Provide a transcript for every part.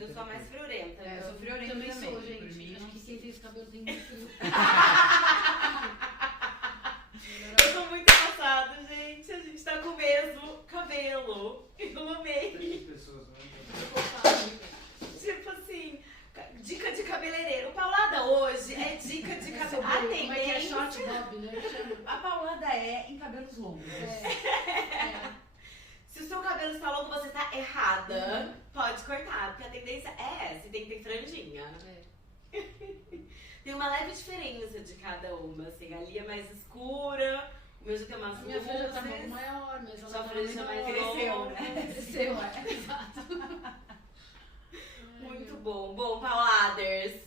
Eu sou a mais friorenta. Eu sou friorenta também. Sou, gente. Acho que quem tem esse cabelo tem muito frio. Eu tô muito passada, gente. A gente tá com o mesmo cabelo. Eu amei. 3 pessoas, né? Tipo assim, dica de cabeleireiro. O Paulada hoje é dica de cabeleireiro. A Como é que é? tendência... Short bob, né? A Paulada é em cabelos longos. Se o seu cabelo está longo, você está errada. Pode cortar, porque a tendência é essa. Tem que ter franjinha. Tem uma leve diferença de cada uma, assim. A Lia é mais escura, o meu já tem umas Minha franja tá um pouco luzes. maior, mas ela Sua tá franja mais Cresceu, longa. né? Cresceu, exato. Muito bom. Bom, Pauladers.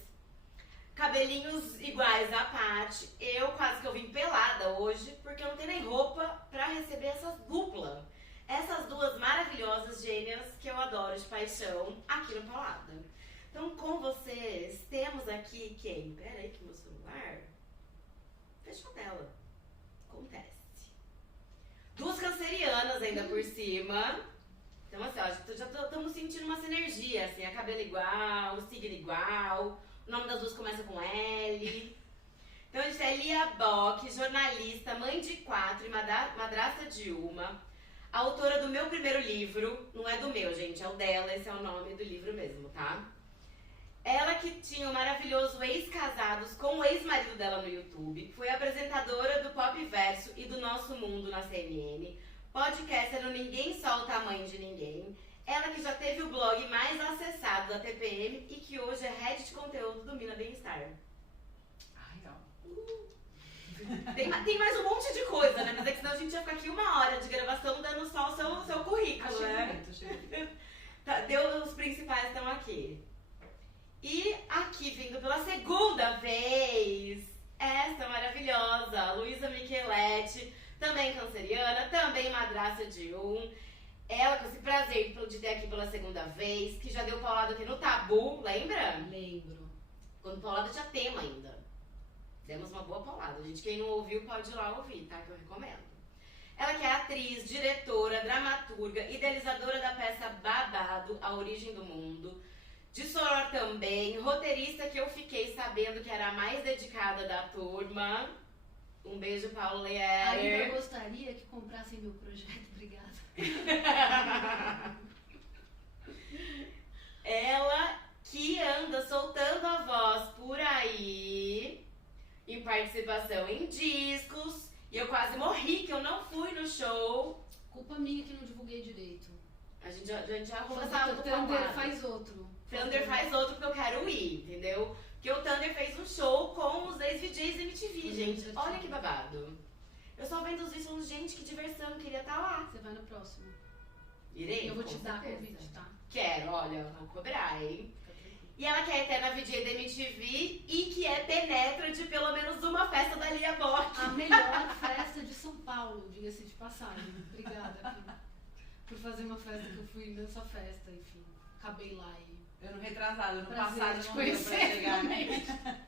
Cabelinhos iguais à Paty. Eu quase que eu vim pelada hoje, porque eu não tenho nem roupa pra receber essas duplas. Essas duas maravilhosas gêmeas que eu adoro de paixão aqui no Paulada. Então, com vocês, temos aqui quem? Pera aí que meu celular fechou a tela. Acontece. Duas cancerianas ainda por cima. Então, assim, ó, já estamos sentindo uma sinergia, assim, a cabelo igual, o signo igual, o nome das duas começa com L. Então, a gente é Lia Bock, jornalista, mãe de 4 e madrasta de uma. Autora do meu primeiro livro, não é do meu, gente, é o dela, esse é o nome do livro mesmo, tá? Ela que tinha o maravilhoso Ex-Casados com o ex-marido dela no YouTube, foi apresentadora do Pop Verso e do Nosso Mundo na CNN, podcaster no Ninguém Solta a Mãe de Ninguém, ela que já teve o blog mais acessado da TPM e que hoje é head de conteúdo do Mina Bem-Estar. Tem mais um monte de coisa, né? Mas é que senão a gente ia ficar aqui 1 hora de gravação dando só o seu currículo, né? Tá, os principais estão aqui. E aqui, vindo pela segunda vez, essa maravilhosa, Luísa Micheletti, também canceriana, também madraça de um. Ela com esse prazer de ter aqui pela segunda vez, que já deu paulada aqui no Tabu, lembra? Lembro. Quando paulada tinha tema ainda. Demos uma boa paulada. Gente, quem não ouviu pode ir lá ouvir, tá? Que eu recomendo. Ela que é atriz, diretora, dramaturga, idealizadora da peça Babado, A Origem do Mundo. De Soror também, roteirista que eu fiquei sabendo que era a mais dedicada da turma. Um beijo, Paulo Leer. Ainda gostaria que comprassem meu projeto, obrigada. Ela que anda soltando a voz por aí, em participação em discos. E eu quase morri que eu não fui no show. Culpa minha que não divulguei direito. A gente já arruma Mas essa o Thunder faz outro. Thunder faz outro porque eu quero ir, entendeu? Porque o Thunder fez um show com os ex-VJs MTV, gente. Olha que babado. Eu só vendo os vídeos falando, gente, que diversão, queria estar lá. Você vai no próximo. Irei? Eu vou te com dar certeza. convite, tá? Quero, olha, vou cobrar, hein? E ela que é eterna VJ da MTV e que é penetra de pelo menos uma festa da Lia Bock. A melhor festa de São Paulo, diga-se de passagem. Obrigada, filha, por fazer uma festa que eu fui nessa festa, enfim. Acabei lá e... Ano retrasado, ano Prazer passado te não deu pra conhecer chegar, né?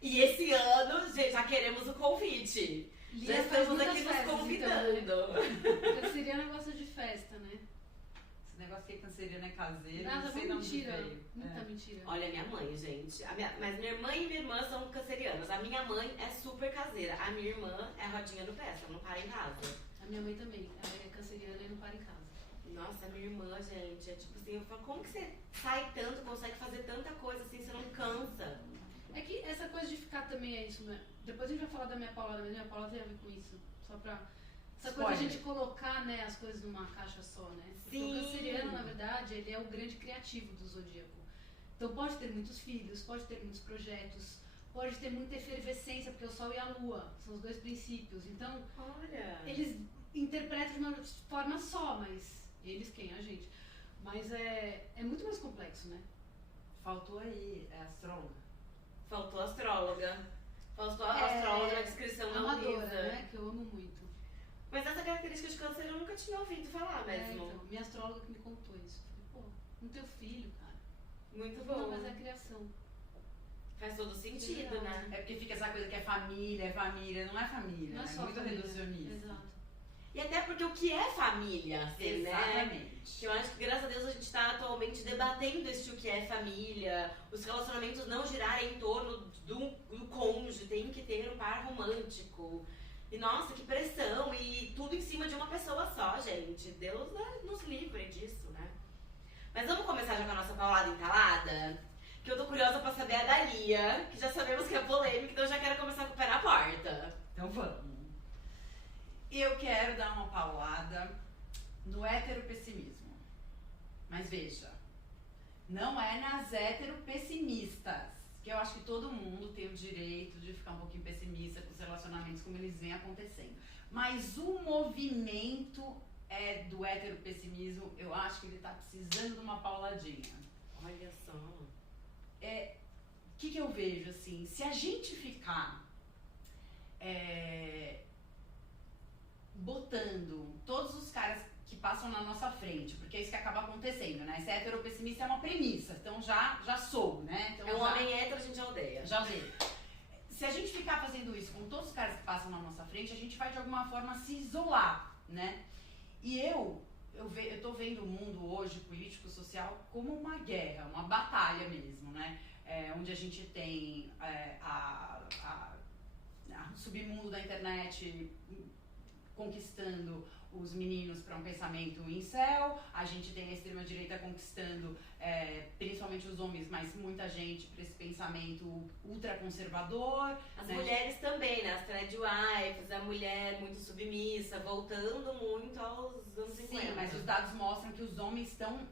E esse ano, gente, já queremos o convite. Já Lia faz estamos muitas aqui nos festas, convidando. Então, né? Seria um negócio de festa, né? Esse negócio que é canceriano é caseiro, Nada, não sei de onde mentira. veio. Muita mentira. Olha, minha mãe, gente. Mas minha mãe e minha irmã são cancerianas. A minha mãe é super caseira. A minha irmã é rodinha no pé, ela não para em casa. A minha mãe também. Ela é canceriana e não para em casa. Nossa, a minha irmã, gente, é tipo assim, eu falo, como que você sai tanto, consegue fazer tanta coisa assim, você não cansa? É que essa coisa de ficar também é isso, né? Depois a gente vai falar da minha palavra, mas minha palavra tem a ver com isso. Só pra... Essa coisa de a gente colocar, né, as coisas numa caixa só, né? Porque Sim. o canceriano, na verdade, ele é o grande criativo do zodíaco. Então pode ter muitos filhos, pode ter muitos projetos, pode ter muita efervescência, porque o Sol e a Lua são os dois princípios. Então, Olha. eles interpretam de uma forma só, mas... Eles quem? A gente. Mas é muito mais complexo, né? Faltou aí, é astróloga. Faltou astróloga. Faltou astróloga na descrição da amadora, Luísa. né? Que eu amo muito. Mas essa característica de câncer eu nunca tinha ouvido falar mesmo. Então, minha astróloga que me contou isso. Falei, pô, não tenho filho, cara. Muito Não, bom. mas é a criação. Faz todo sentido, né? É porque fica essa coisa que é família, não é família. Não é né? só Muito família. reducionista. Exato. E até porque o que é família, assim, né? Exatamente. Eu acho que, graças a Deus, a gente tá atualmente debatendo o que é família, os relacionamentos não girarem em torno do cônjuge, tem que ter um par romântico. E, nossa, que pressão, e tudo em cima de uma pessoa só, gente. Deus, né, nos livre disso, né? Mas vamos começar já com a nossa paulada entalada? Que eu tô curiosa pra saber a da Lia, que já sabemos que é polêmica, então eu já quero começar com o pé na porta. Então vamos. Eu quero dar uma paulada no heteropessimismo. Mas veja, não é nas heteropessimistas, que eu acho que todo mundo tem o direito de ficar um pouquinho pessimista com os relacionamentos como eles vêm acontecendo. Mas o movimento do heteropessimismo, eu acho que ele tá precisando de uma pauladinha. Olha só. O que eu vejo, assim, se a gente ficar botando todos os caras que passam na nossa frente, porque é isso que acaba acontecendo, né? Ser heteropessimista é uma premissa, então já sou, né? Então, É um homem hétero, a gente já odeia. já usei. Se a gente ficar fazendo isso com todos os caras que passam na nossa frente, a gente vai de alguma forma se isolar, né? E eu tô vendo o mundo hoje, político, social, como uma guerra, uma batalha mesmo, né? Onde a gente tem o submundo da internet conquistando os meninos para um pensamento incel, a gente tem a extrema-direita conquistando principalmente os homens, mas muita gente para esse pensamento ultraconservador. As né? mulheres também, né? As threadwives, a mulher muito submissa, voltando muito aos anos 50. Sim, mas os dados mostram que os homens estão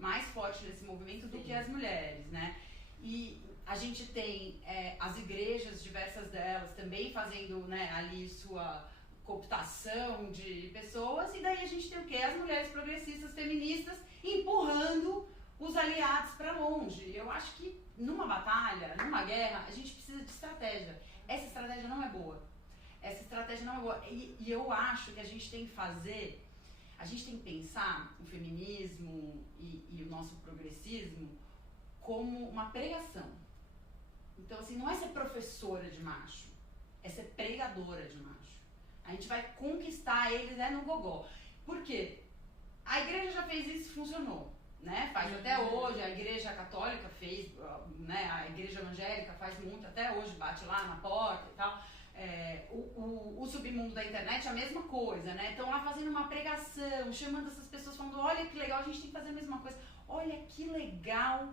mais fortes nesse movimento do que as mulheres, né? E a gente tem as igrejas, diversas delas, também fazendo, né, ali sua cooptação de pessoas, e daí a gente tem o quê? As mulheres progressistas, feministas, empurrando os aliados para longe. Eu acho que numa batalha, numa guerra, a gente precisa de estratégia. Essa estratégia não é boa. E eu acho que a gente tem que pensar o feminismo e o nosso progressismo como uma pregação. Então, assim, não é ser professora de macho, é ser pregadora de macho. A gente vai conquistar eles no gogó. Por quê? A igreja já fez isso e funcionou, né? Faz até hoje, a igreja católica fez, né? A igreja evangélica faz muito, até hoje bate lá na porta e tal. O submundo da internet é a mesma coisa, né? Estão lá fazendo uma pregação, chamando essas pessoas, falando, olha que legal, a gente tem que fazer a mesma coisa. Olha que legal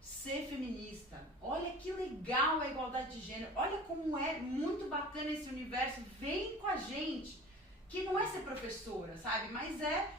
ser feminista, olha que legal a igualdade de gênero, olha como é muito bacana esse universo, vem com a gente, que não é ser professora, sabe, mas é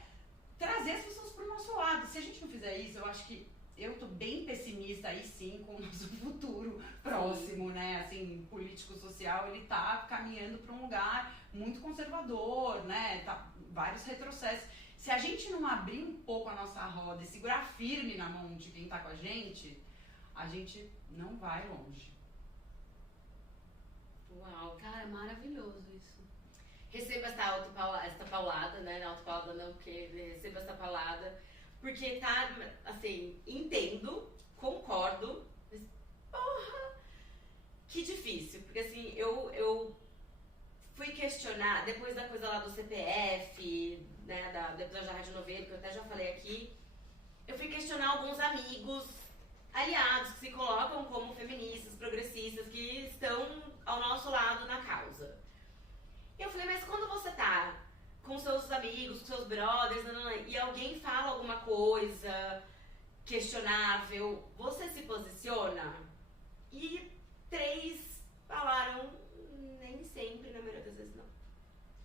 trazer as pessoas pro nosso lado. Se a gente não fizer isso, eu acho que eu tô bem pessimista aí sim com o nosso futuro próximo, né, assim, político-social, ele tá caminhando para um lugar muito conservador, né, tá vários retrocessos. Se a gente não abrir um pouco a nossa roda e segurar firme na mão de quem tá com a gente não vai longe. Uau. Cara, maravilhoso isso. Receba esta paulada, né? Não, autopaulada não, porque receba esta paulada. Porque tá, assim, entendo, concordo, mas, porra, que difícil. Porque, assim, eu fui questionar, depois da coisa lá do CPF, né, da Rádio Novelo, que eu até já falei aqui, eu fui questionar alguns amigos, aliados, que se colocam como feministas, progressistas, que estão ao nosso lado na causa. E eu falei, mas quando você tá com seus amigos, com seus brothers, e alguém fala alguma coisa questionável, você se posiciona? E 3 falaram, nem sempre, na maioria das vezes não.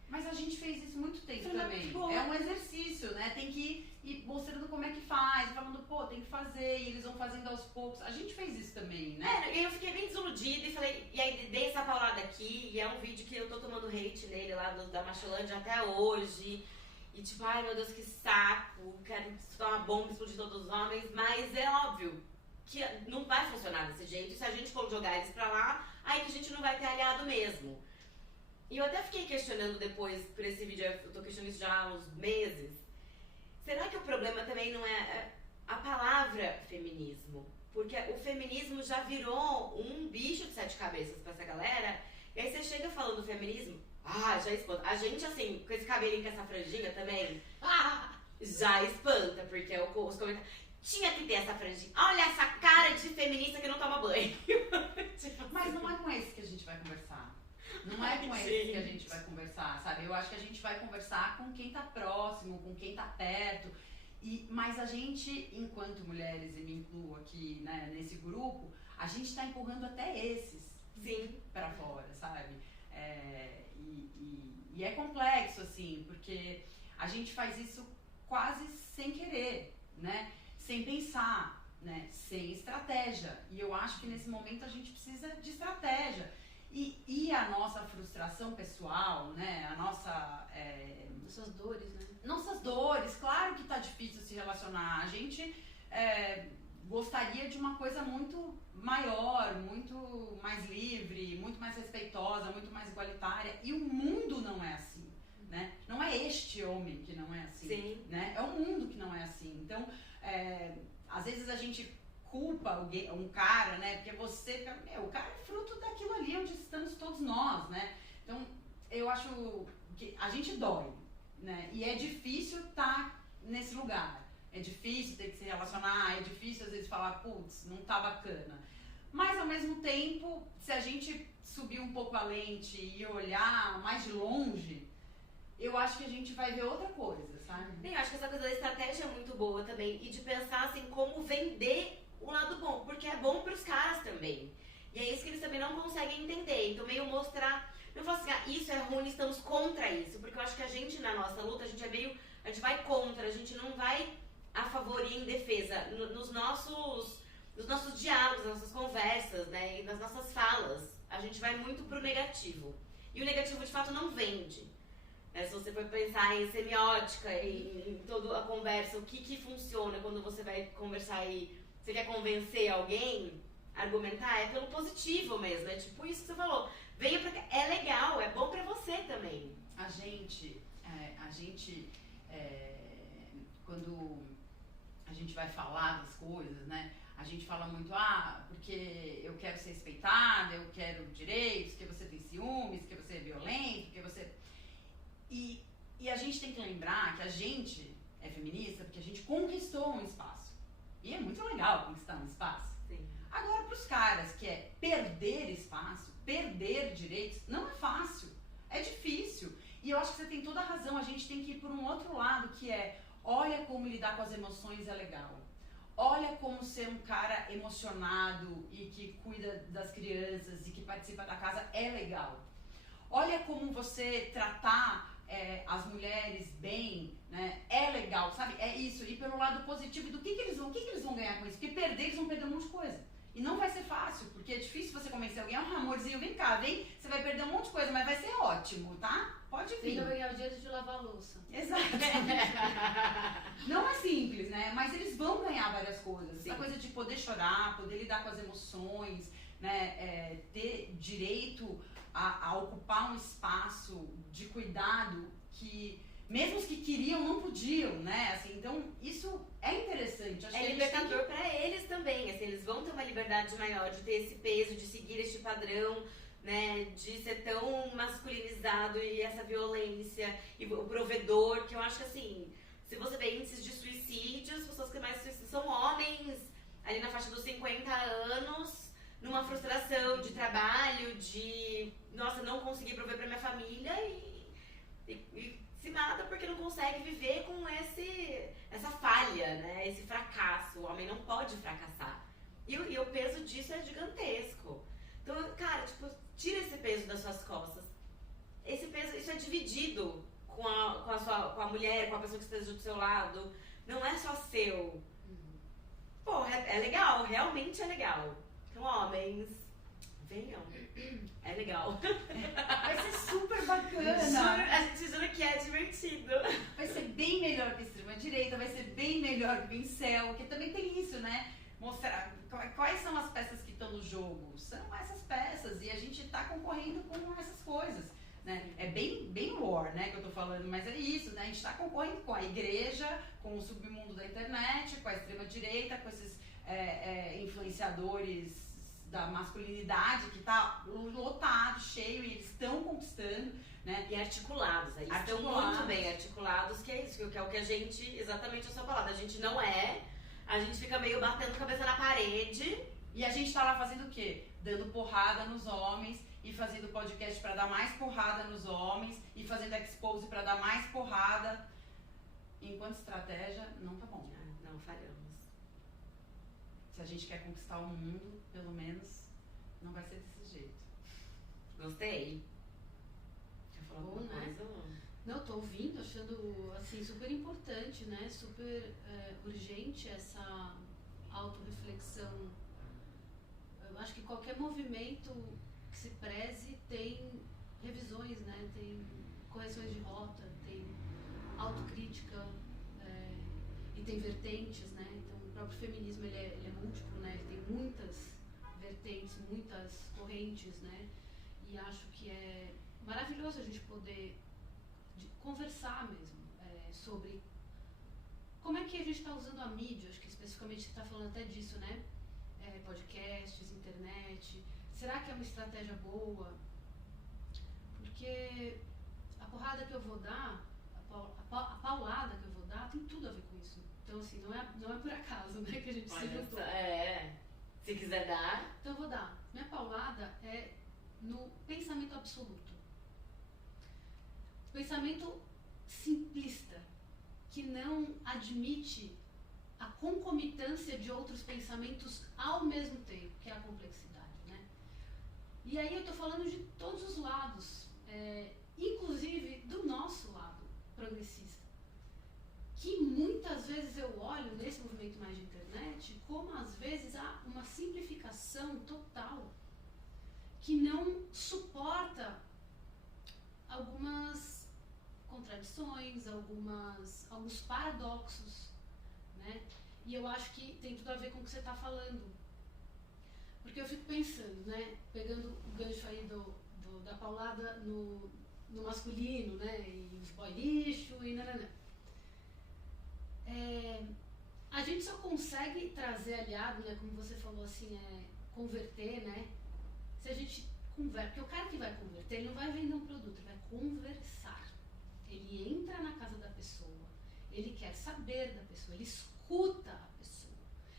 Mas a gente fez isso muito tempo Não, também. tipo, É um exercício, né? Tem que ir mostrando como é que faz, falando, pô, tem que fazer, e eles vão fazendo aos poucos. A gente fez isso também, né? E aí eu fiquei bem desiludida e falei, e aí dei essa paulada aqui, e é um vídeo que eu tô tomando hate nele lá da Macholândia até hoje. E tipo, ai meu Deus, que saco, quero estourar uma bomba, explodir todos os homens, mas é óbvio que não vai funcionar desse jeito. Se a gente for jogar eles pra lá, aí que a gente não vai ter aliado mesmo. E eu até fiquei questionando depois, por esse vídeo, eu tô questionando isso já há uns meses. Será que o problema também não é a palavra feminismo? Porque o feminismo já virou um bicho de 7 cabeças pra essa galera. E aí você chega falando feminismo, Já espanta. A gente, assim, com esse cabelinho, com essa franjinha também, já espanta, porque os comentários... Tinha que ter essa franjinha. Olha essa cara de feminista que não toma banho. Mas não é com esse que a gente vai conversar. Não é com esse que a gente vai conversar, sabe? Eu acho que a gente vai conversar com quem tá próximo, com quem tá perto. Mas a gente, enquanto mulheres, e me incluo aqui, né, nesse grupo, a gente tá empurrando até esses pra fora, sabe? E é complexo, assim, porque a gente faz isso quase sem querer, né? Sem pensar, né? Sem estratégia. E eu acho que nesse momento a gente precisa de estratégia. E a nossa frustração pessoal, né? A nossa... Nossas dores, né? Nossas dores, claro que tá difícil se relacionar. A gente gostaria de uma coisa muito maior, muito mais livre, muito mais respeitosa, muito mais igualitária. E o mundo não é assim, né? Não é este homem que não é assim, né? É o mundo que não é assim. Então, às vezes a gente culpa um cara, né? Porque o cara é fruto daquilo ali onde estamos todos nós, né? Então, eu acho que a gente dói, né? E é difícil estar nesse lugar. É difícil ter que se relacionar, é difícil às vezes falar, putz, não tá bacana. Mas ao mesmo tempo, se a gente subir um pouco a lente e olhar mais de longe, eu acho que a gente vai ver outra coisa, sabe? Eu acho que essa coisa da estratégia é muito boa também. E de pensar assim, como vender o lado bom. Porque é bom pros caras também. E é isso que eles também não conseguem entender. Então meio mostrar... Não falar assim, isso é ruim, estamos contra isso. Porque eu acho que a gente, na nossa luta, a gente vai contra, a gente não vai a favor e em defesa. Nos nossos diálogos, nas nossas conversas, né? E nas nossas falas, a gente vai muito pro negativo. E o negativo, de fato, não vende. Se você for pensar em semiótica e em toda a conversa, o que funciona quando você vai conversar e você quer convencer alguém, argumentar, é pelo positivo mesmo. É tipo isso que você falou. Venha pra cá. É legal, é bom pra você também. A gente quando a gente vai falar das coisas, né? A gente fala muito, porque eu quero ser respeitada, eu quero direitos, que você tem ciúmes, que você é violento, que você... E a gente tem que lembrar que a gente é feminista porque a gente conquistou um espaço. E é muito legal conquistar um espaço. Sim. Agora, para os caras que é perder espaço, perder direitos, não é fácil. É difícil. E eu acho que você tem toda a razão. A gente tem que ir por um outro lado, que é, olha como lidar com as emoções é legal. Olha como ser um cara emocionado e que cuida das crianças e que participa da casa é legal. Olha como você tratar as mulheres bem, né? É legal, sabe? É isso. E pelo lado positivo, do que eles vão ganhar com isso? Porque perder, eles vão perder um monte de coisa. E não vai ser fácil, porque é difícil você convencer alguém, amorzinho, vem cá, vem, você vai perder um monte de coisa, mas vai ser ótimo, tá? Pode vir. Ainda vai ganhar o direito de lavar a louça. Exato. Não é simples, né? Mas eles vão ganhar várias coisas. Essa coisa de poder chorar, poder lidar com as emoções, né? Ter direito a ocupar um espaço de cuidado que mesmo os que queriam não podiam, né? Assim, então isso é interessante. Acho é que libertador pra eles também. Assim, eles vão ter uma liberdade maior de ter esse peso, de seguir este padrão, né? De ser tão masculinizado e essa violência e o provedor, que eu acho que assim, se você vê índices de suicídio, as pessoas que mais suicidam são homens ali na faixa dos 50 anos, numa frustração de trabalho, de nossa, não consegui prover pra minha família e se mata porque não consegue viver com essa falha, né? Esse fracasso. O homem não pode fracassar. E o peso disso é gigantesco. Então, cara, tipo, tira esse peso das suas costas. Esse peso, isso é dividido com a mulher, com a pessoa que esteja do seu lado. Não é só seu. Porra, é legal, realmente é legal. Então, homens, venham. É legal. Vai ser super bacana. A gente jura que é divertido. Vai ser bem melhor que extrema-direita, vai ser bem melhor que o incel, porque também tem isso, né? Mostrar quais são as peças que estão no jogo. São essas peças e a gente tá concorrendo com essas coisas, né? É bem war, né, que eu tô falando, mas é isso, né? A gente tá concorrendo com a igreja, com o submundo da internet, com a extrema-direita, com esses influenciadores da masculinidade que tá lotado, cheio, e eles estão conquistando, né? E articulados, aí estão muito bem articulados, que é isso, que é o que a gente, exatamente a sua palavra, a gente não é, a gente fica meio batendo cabeça na parede. E a gente tá lá fazendo o quê? Dando porrada nos homens, e fazendo podcast pra dar mais porrada nos homens, e fazendo expose pra dar mais porrada, enquanto estratégia não tá bom. Não, falhamos. Se a gente quer conquistar o mundo, pelo menos, não vai ser desse jeito. Gostei. Quer falar Bom, alguma né? coisa? Não, tô ouvindo, achando assim super importante, né? Super urgente essa autorreflexão. Eu acho que qualquer movimento que se preze tem revisões, né? Tem correções de rota, tem autocrítica e tem vertentes, né? Então o próprio feminismo ele é múltiplo, né? Ele tem muitas vertentes, muitas correntes, né? E acho que é maravilhoso a gente poder conversar mesmo sobre como é que a gente está usando a mídia. Acho que especificamente você está falando até disso, né? Podcasts, internet. Será que é uma estratégia boa? Porque a porrada que eu vou dar, a paulada que eu vou dar, tem tudo a ver com isso. Então, assim, não é por acaso, né, que a gente se juntou. Se quiser dar. Então eu vou dar. Minha paulada é no pensamento absoluto. Pensamento simplista, que não admite a concomitância de outros pensamentos ao mesmo tempo, que é a complexidade, né? E aí eu tô falando de todos os lados, inclusive do nosso lado progressista, que muitas vezes eu olho nesse movimento mais de internet como às vezes há uma simplificação total que não suporta algumas contradições, alguns paradoxos, né? E eu acho que tem tudo a ver com o que você está falando. Porque eu fico pensando, né? Pegando o gancho aí da paulada no masculino, né? E os boy lixo e nananã. A gente só consegue trazer aliado, né? Como você falou assim, converter, né? Se a gente conversa. Porque o cara que vai converter, ele não vai vender um produto, ele vai conversar. Ele entra na casa da pessoa, ele quer saber da pessoa, ele escuta a pessoa.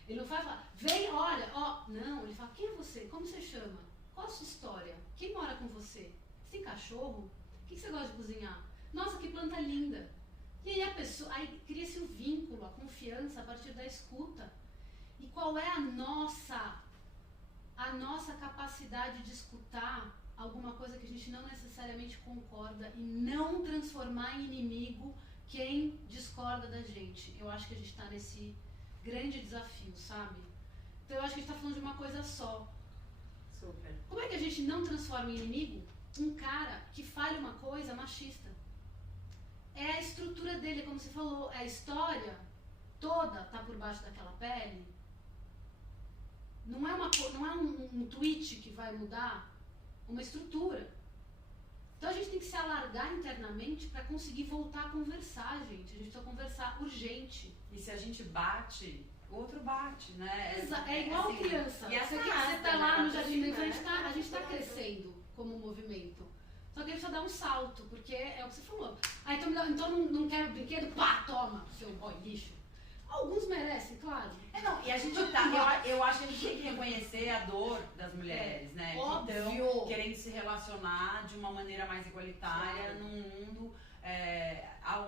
Ele não vai falar, vem, olha, ó. Não, ele fala, quem é você? Como você chama? Qual a sua história? Quem mora com você? Você tem cachorro? O que você gosta de cozinhar? Nossa, que planta linda. E aí a pessoa, aí cria-se o vínculo, a confiança a partir da escuta. E qual é a nossa capacidade de escutar alguma coisa que a gente não necessariamente concorda e não transformar em inimigo quem discorda da gente? Eu acho que a gente está nesse grande desafio, sabe? Então eu acho que a gente está falando de uma coisa só. Super. Como é que a gente não transforma em inimigo um cara que fale uma coisa machista? É a estrutura dele, como você falou, a história toda tá por baixo daquela pele. Não é um tweet que vai mudar uma estrutura. Então a gente tem que se alargar internamente para conseguir voltar a conversar, gente. A gente precisa conversar urgente. E se a gente bate, o outro bate, né? É igual assim, criança. E Você tá lá no jardim da infância, a gente tá crescendo como movimento. Só que a gente precisa dar um salto, porque é o que você falou. Então não quero brinquedo, pá, toma, seu boy lixo. Alguns merecem, claro. E a gente tá, eu acho que a gente tem que reconhecer a dor das mulheres, né? Óbvio. Que estão querendo se relacionar de uma maneira mais igualitária num mundo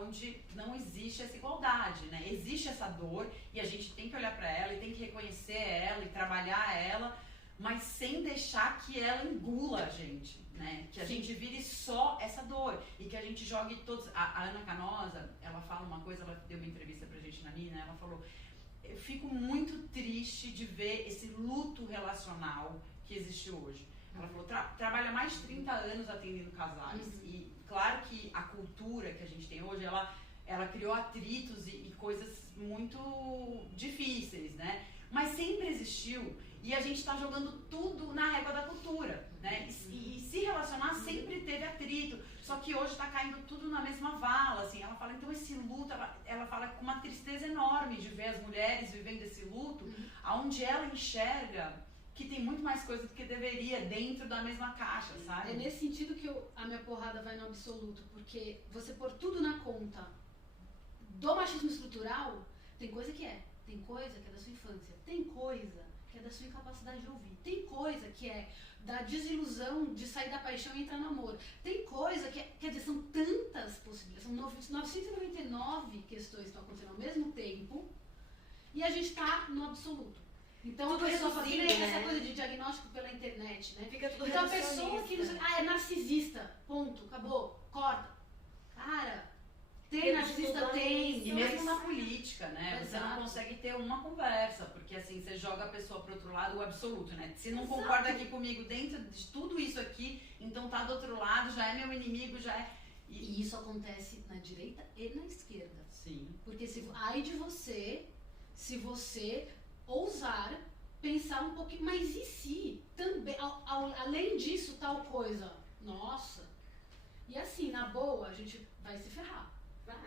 onde não existe essa igualdade, né? Existe essa dor e a gente tem que olhar pra ela e tem que reconhecer ela e trabalhar ela, mas sem deixar que ela engula a gente, né? Que a gente vire só essa dor e que a gente jogue todos... A Ana Canosa, ela fala uma coisa, ela deu uma entrevista pra gente na Nina, ela falou: eu fico muito triste de ver esse luto relacional que existe hoje. Ela falou, trabalha mais de 30 anos atendendo casais. E claro que a cultura que a gente tem hoje, ela criou atritos e coisas muito difíceis, né? Mas sempre existiu e a gente está jogando tudo na régua da cultura, né? E se relacionar sempre teve atrito, só que hoje está caindo tudo na mesma vala, assim. Ela fala, então esse luto, ela fala com uma tristeza enorme de ver as mulheres vivendo esse luto, onde ela enxerga que tem muito mais coisa do que deveria dentro da mesma caixa, sabe? É nesse sentido que a minha porrada vai no absoluto, porque você pôr tudo na conta do machismo estrutural, tem coisa que é da sua infância, tem coisa que é da sua incapacidade de ouvir, tem coisa que é da desilusão de sair da paixão e entrar no amor, tem coisa que quer dizer, são tantas possibilidades, são 999 questões que estão acontecendo ao mesmo tempo, e a gente está no absoluto. Então tudo a pessoa fala, reduzido, essa né? coisa de diagnóstico pela internet, né? Fica tudo Então a pessoa que reducionista. é narcisista, ponto, acabou, corta. Cara, ter narcisista tem. E mesmo na política, né? Você não Exato. consegue ter uma conversa, porque assim, você joga a pessoa pro outro lado, o absoluto, né? Se não Exato. concorda aqui comigo dentro de tudo isso aqui, então tá do outro lado, já é meu inimigo, já é... E isso acontece na direita e na esquerda. Sim. Porque ai de você, se você ousar pensar um pouquinho, mas e se também, além disso, tal coisa? Nossa. E assim, na boa, a gente vai se ferrar.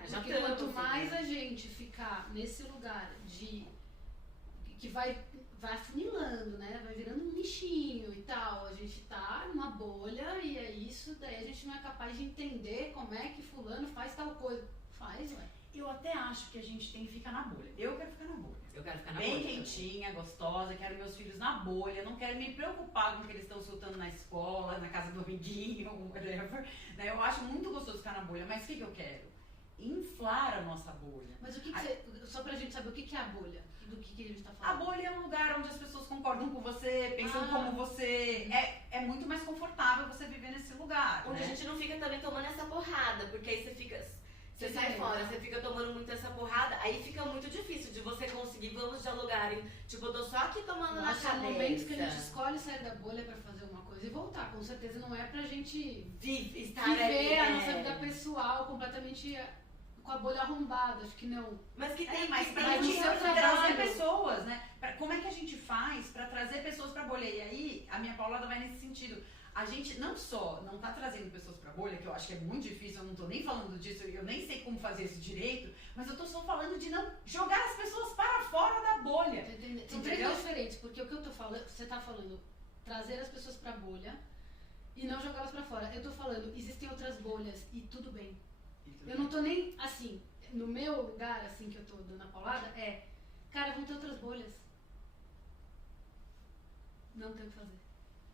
Já Porque estamos, quanto assim, mais né? a gente ficar nesse lugar que vai afunilando, né? Vai virando um nichinho e tal. A gente tá numa bolha e é isso, daí a gente não é capaz de entender como é que fulano faz tal coisa. Faz, ué. Eu até acho que a gente tem que ficar na bolha. Eu quero ficar na bolha. Eu quero ficar na Bem bolha quentinha, gostosa, quero meus filhos na bolha, não quero me preocupar com o que eles estão soltando na escola, na casa do amiguinho, whatever. Né? Eu acho muito gostoso ficar na bolha, mas o que eu quero? Inflar a nossa bolha. Mas o que você. Só pra gente saber o que é a bolha, do que a gente tá falando. A bolha é um lugar onde as pessoas concordam com você, pensam Ah. como você. É muito mais confortável você viver nesse lugar. Onde né? a gente não fica também tomando essa porrada, porque aí você fica. Você sai É. fora, você fica tomando muito essa porrada, aí fica muito difícil de você conseguir, vamos dialogarem. Tipo, eu tô só aqui tomando na Acho que há cabeça. momentos que a gente escolhe sair da bolha pra fazer uma coisa e voltar. Com certeza não é pra gente Estar viver ali, a nossa vida pessoal completamente com a bolha arrombada. Acho que não. Mas que tem Mas que pra Mas gente no seu trazer trabalho- pessoas, né? Como é que a gente faz pra trazer pessoas pra bolha? E aí, a minha paulada vai nesse sentido. A gente não só não tá trazendo pessoas pra bolha, que eu acho que é muito difícil, eu não tô nem falando disso, eu nem sei como fazer isso direito, mas eu tô só falando de não jogar as pessoas para fora da bolha. Tá entendendo? São Entendeu? três coisas diferentes, porque o que eu tô falando, você tá falando trazer as pessoas pra bolha e não jogá-las pra fora. Eu tô falando, existem outras bolhas e tudo bem. Eu não tô nem, assim, no meu lugar, assim, que eu tô dando a paulada, cara, vão ter outras bolhas. Não tem o que fazer.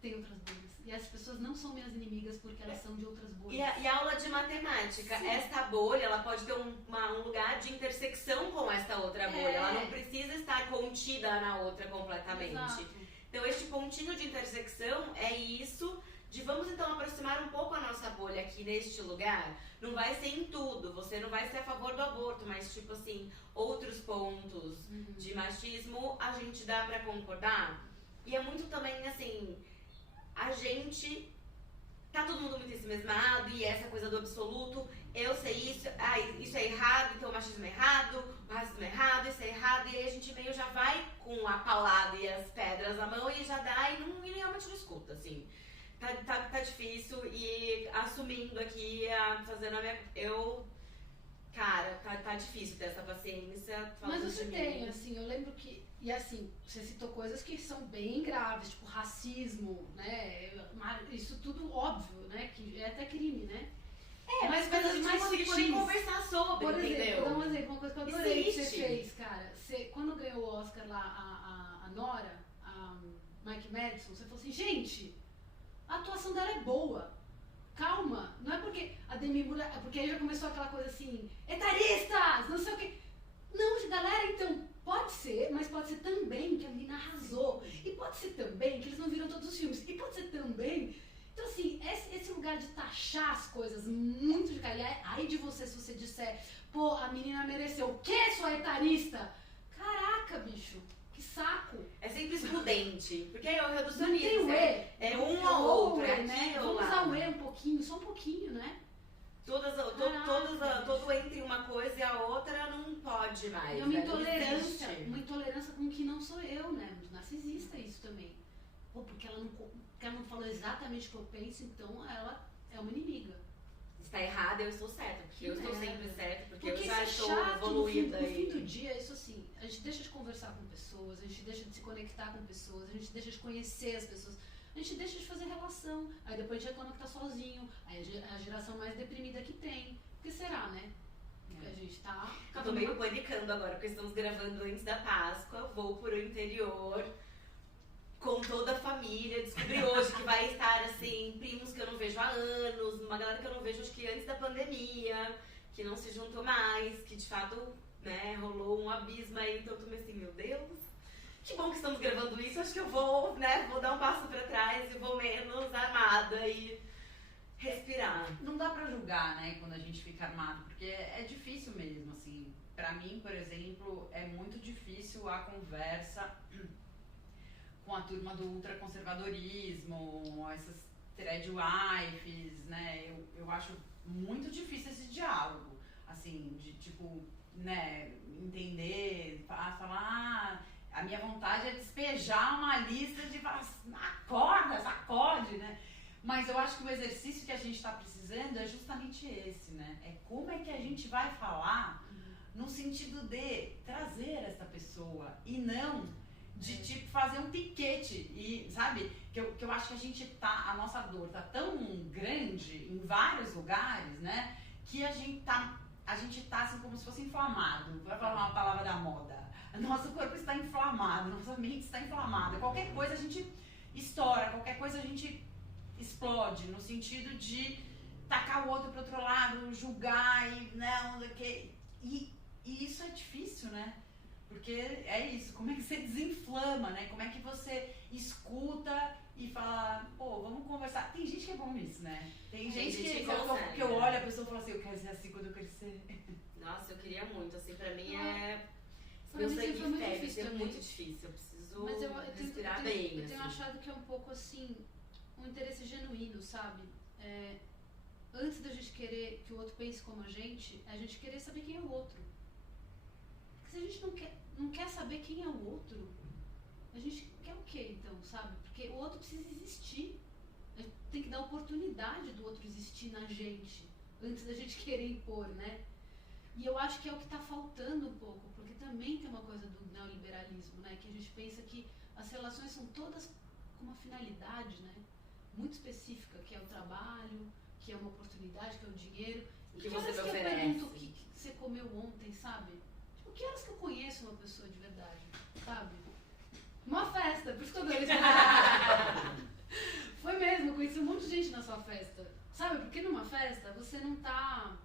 Tem outras bolhas. E as pessoas não são minhas inimigas porque elas são de outras bolhas. E a aula de matemática, Sim. esta bolha, ela pode ter um lugar de intersecção com esta outra bolha. Ela não precisa estar contida na outra completamente. Exato. Então, este pontinho de intersecção é isso, de vamos então aproximar um pouco a nossa bolha aqui neste lugar. Não vai ser em tudo, você não vai ser a favor do aborto, mas tipo assim, outros pontos de machismo a gente dá pra concordar. E é muito também assim, a gente tá todo mundo muito ensimesmado e essa coisa do absoluto, eu sei isso, isso é errado, então o machismo é errado, o racismo é errado, isso é errado, e aí a gente meio já vai com a paulada e as pedras na mão e já dá e realmente não escuta, assim. Tá difícil e assumindo aqui, fazendo a minha... Cara, tá difícil ter essa paciência. Mas falando você de tem, mim. assim, eu lembro que... E assim, você citou coisas que são bem graves, tipo racismo, né? Isso tudo óbvio, né? Que é até crime, né? Mas coisas a gente não conseguiu nem conversar sobre, Por exemplo, entendeu? vou dar um exemplo, uma coisa que eu adorei que você Existe. fez, cara. Quando ganhou o Oscar lá, a Nora, a Mike Madison, você falou assim, gente, a atuação dela é boa. Calma, não é porque a Demi Moore, porque aí já começou aquela coisa assim, etaristas, não sei o quê. Não, galera, então, pode ser, mas pode ser também que a menina arrasou. E pode ser também que eles não viram todos os filmes. E pode ser também... Então, assim, esse lugar de taxar as coisas muito de cara. Ai de você se você disser, pô, a menina mereceu. O quê, sua etarista? Caraca, bicho, que saco. É sempre excludente, porque é o Não reducionista. tem o E. É um ou outro, é né? aqui ou Vamos lá. usar o E um pouquinho, só um pouquinho, né? Todo entre uma coisa e a outra não pode mais. É uma né? Não intolerância, existe. uma intolerância com que não sou eu, né? Narcisista isso também. Pô, porque ela não falou exatamente o que eu penso, então ela é uma inimiga. está errada, eu estou certa. Porque eu estou sempre certa, porque eu já isso é estou chato, evoluída. No fim do dia, isso assim, a gente deixa de conversar com pessoas, a gente deixa de se conectar com pessoas, a gente deixa de conhecer as pessoas, a gente deixa de fazer relação. Aí depois a gente reclama que tá sozinho, aí a geração mais deprimida que tem. Por que será, né? Porque a gente tá... Eu tô meio panicando agora, porque estamos gravando antes da Páscoa, vou pro interior com toda a família. Descobri hoje que vai estar, assim, primos que eu não vejo há anos, uma galera que eu não vejo, acho que antes da pandemia, que não se juntou mais, que de fato, né, rolou um abismo aí. Então eu tô meio assim, meu Deus, que bom que estamos gravando isso, acho que eu vou, né, vou dar um passo pra trás e vou menos armada e respirar. Não dá pra julgar, né, quando a gente fica armado, porque é difícil mesmo, assim. Pra mim, por exemplo, é muito difícil a conversa com a turma do ultraconservadorismo, essas threadwifes, né, eu acho muito difícil esse diálogo, assim, de tipo, né, entender, falar, a minha vontade é despejar uma lista de acorda, sacode, né, mas eu acho que o exercício que a gente está precisando é justamente esse, né, é como é que a gente vai falar no sentido de trazer essa pessoa e não de tipo fazer um piquete e sabe que eu acho que a gente tá, a nossa dor tá tão grande em vários lugares, né, que a gente tá assim como se fosse inflamado. Vai falar uma palavra da moda, nosso corpo está inflamado, nossa mente está inflamada, qualquer coisa a gente estoura, qualquer coisa a gente explode no sentido de tacar o outro pro outro lado, julgar e não sei o que, e isso é difícil, né? Porque é isso, como é que você desinflama, né? Como é que você escuta e fala, pô, vamos conversar. Tem gente que é bom nisso, né? Tem gente que consegue, que eu olho a pessoa e falo assim, eu quero ser assim quando eu crescer. Nossa, eu queria muito, assim, pra mim Pra meu mim sangue sempre foi muito ferve, difícil é também. muito difícil, eu preciso Mas respirar bem, eu tenho assim. achado que é um pouco assim, um interesse genuíno, sabe? Antes da gente querer que o outro pense como a gente querer saber quem é o outro. Porque se a gente não quer saber quem é o outro, a gente quer o quê então, sabe? Porque o outro precisa existir. A gente tem que dar oportunidade do outro existir na gente, antes da gente querer impor, né? E eu acho que é o que está faltando um pouco, porque também tem uma coisa do neoliberalismo, né? Que a gente pensa que as relações são todas com uma finalidade, né? Muito específica, que é o trabalho, que é uma oportunidade, que é o dinheiro. O que E você me horas que oferece? eu pergunto o que você comeu ontem, sabe? Tipo, que horas que eu conheço uma pessoa de verdade, sabe? Uma festa, por isso que eu dei esse Foi mesmo, eu conheci um monte de gente na sua festa. Sabe, porque numa festa você não tá...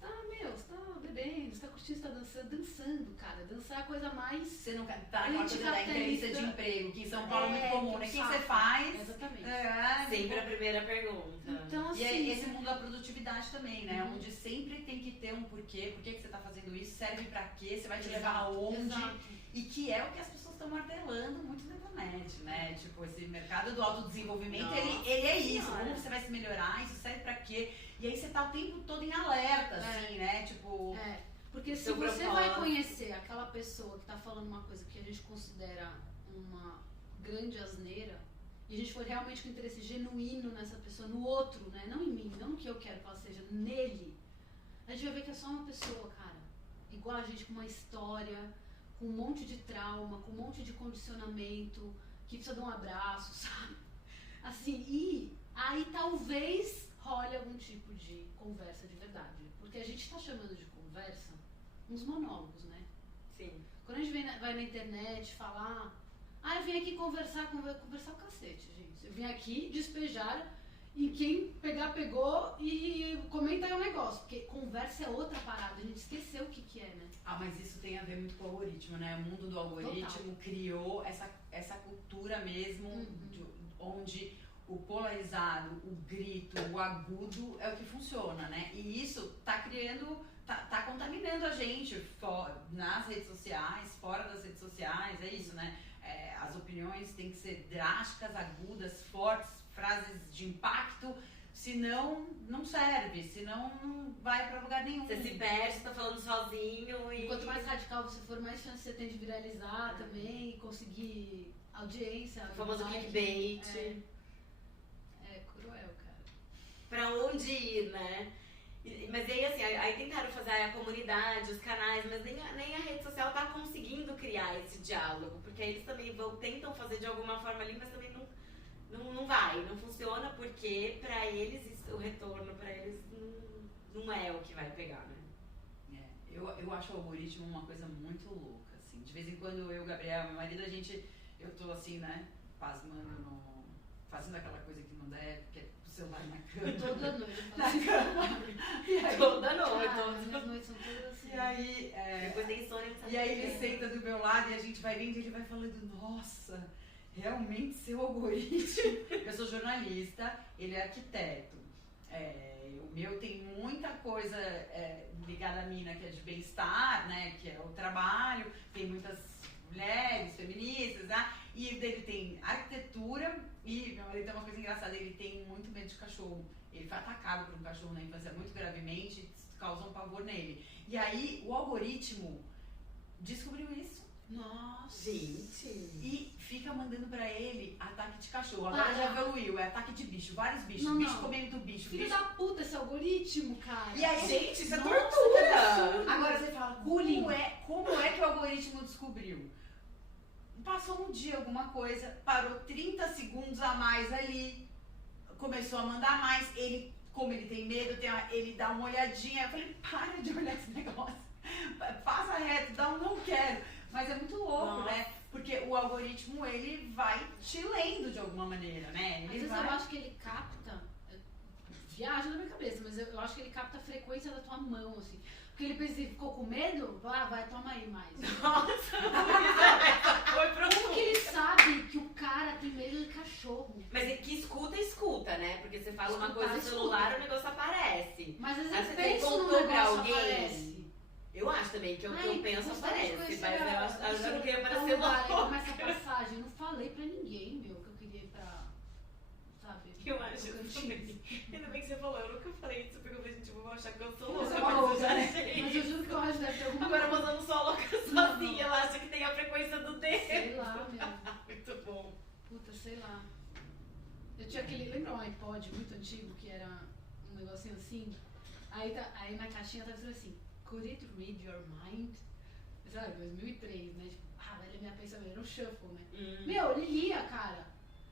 Você tá bebendo, você tá curtindo, você tá dançando, cara. Dançar é a coisa mais... Você não tá naquela coisa da entrevista de emprego, que em São Paulo é muito comum, né? O que saco. você faz? Exatamente. Sempre a primeira pergunta. Então, assim... E é esse mundo da produtividade também, né? Onde sempre tem que ter um porquê, por que você tá fazendo isso, serve pra quê, você vai te levar aonde. Exato. E que é o que as pessoas estão martelando muito na internet, né? Tipo, esse mercado do autodesenvolvimento, ele é isso. Como você vai se melhorar, isso serve pra quê? E aí você tá o tempo todo em alerta, assim, né? Tipo... Porque se seu você propósito. vai conhecer aquela pessoa que tá falando uma coisa que a gente considera uma grande asneira, e a gente for realmente com interesse genuíno nessa pessoa, no outro, né? Não em mim, não no que eu quero que ela seja, nele, a gente vai ver que é só uma pessoa, cara. Igual a gente, com uma história, com um monte de trauma, com um monte de condicionamento, que precisa de um abraço, sabe? Assim, e aí talvez role algum tipo de conversa de verdade. Porque a gente tá chamando de conversa uns monólogos, né? Sim. Quando a gente vai na internet falar, eu vim aqui conversar o cacete, gente. Eu vim aqui despejar e quem pegar, pegou e comenta aí o negócio. Porque conversa é outra parada, a gente esqueceu o que é, né? Mas isso tem a ver muito com o algoritmo, né? O mundo do algoritmo criou essa cultura mesmo, onde o polarizado, o grito, o agudo é o que funciona, né? E isso tá criando, tá contaminando a gente nas redes sociais, fora das redes sociais, é isso, né? As opiniões têm que ser drásticas, agudas, fortes, frases de impacto, senão não serve, senão não vai pra lugar nenhum. Você se perde, você tá falando sozinho e... Quanto mais radical você for, mais chance você tem de viralizar também, e conseguir audiência. O famoso like. clickbait. É cruel, cara. Pra onde ir, né? Mas aí, assim, aí tentaram fazer a comunidade, os canais, mas nem a rede social tá conseguindo criar esse diálogo, porque eles também tentam fazer de alguma forma ali, mas também não vai, não funciona, porque pra eles, o retorno pra eles não é o que vai pegar, né? Eu acho o algoritmo uma coisa muito louca, assim. De vez em quando eu e o Gabriel, meu marido, eu tô assim, né, pasmando, fazendo aquela coisa que não deve, que é o celular na cama. Toda noite. Na cama. E aí, Toda noite. Minhas noites são todas assim. E aí, depois tem insônia, não sabe e aí o que ele é. senta do meu lado e a gente vai vendo e ele vai falando, nossa, realmente seu algoritmo. Eu sou jornalista, ele é arquiteto. O meu tem muita coisa ligada à mina, que é de bem-estar, né, que é o trabalho, tem muitas mulheres feministas, né, e dele tem arquitetura e meu marido tem uma coisa engraçada, ele tem muito medo de cachorro. Ele foi atacado por um cachorro na infância muito gravemente, causa um pavor nele. E aí o algoritmo descobriu isso. Nossa. Gente. E fica mandando pra ele ataque de cachorro. Agora já evoluiu, é ataque de bicho, vários bichos. Não, bicho não. comendo bicho. Filho bicho. da puta, esse algoritmo, cara. E aí, Gente, isso é nossa, tortura! Agora você fala, como é que o algoritmo descobriu? Passou um dia alguma coisa, parou 30 segundos a mais ali, começou a mandar mais, como ele tem medo, ele dá uma olhadinha. Eu falei, para de olhar esse negócio, passa reto, dá um não quero. Mas é muito louco, Nossa. né? Porque o algoritmo, ele vai te lendo de alguma maneira, né? Às vezes eu acho que ele capta, viaja na minha cabeça, mas eu acho que ele capta a frequência da tua mão, assim. Porque ele pensa, ficou com medo? Vai, toma aí mais. Nossa, foi pro Como que ele sabe que o cara tem medo de cachorro? Mas é que escuta, né? Porque você fala uma Escutar, coisa no celular, o negócio aparece. Mas às Aí vezes você eu penso no contou pra negócio, alguém. aparece. Eu acho também que o que Ai, eu penso gostaria de aparece, conhecer mas eu não queria tal parecer lugar, louca. começa a passagem. Eu não falei pra ninguém, meu, que eu queria ir pra, sabe? Eu acho Tocantins. também. Ainda bem que você falou, eu nunca falei isso, porque eu falei, gente, eu vou achar que eu sou Você louca. é Mas uma louca, eu já né? achei. Mas eu juro que eu acho que deve ter alguma Agora coisa. eu não sou louca sozinha, ela acha que tem a frequência do dedo. Sei lá, meu. Muito bom. Puta, sei lá. Eu tinha aquele, lembra um iPod muito antigo que era um negocinho assim? Aí na caixinha tava escrito assim, could it read your mind? Sabe, 2003, né? Tipo, vai ler minha pensamento, era um shuffle, né? Meu, ele lia, cara.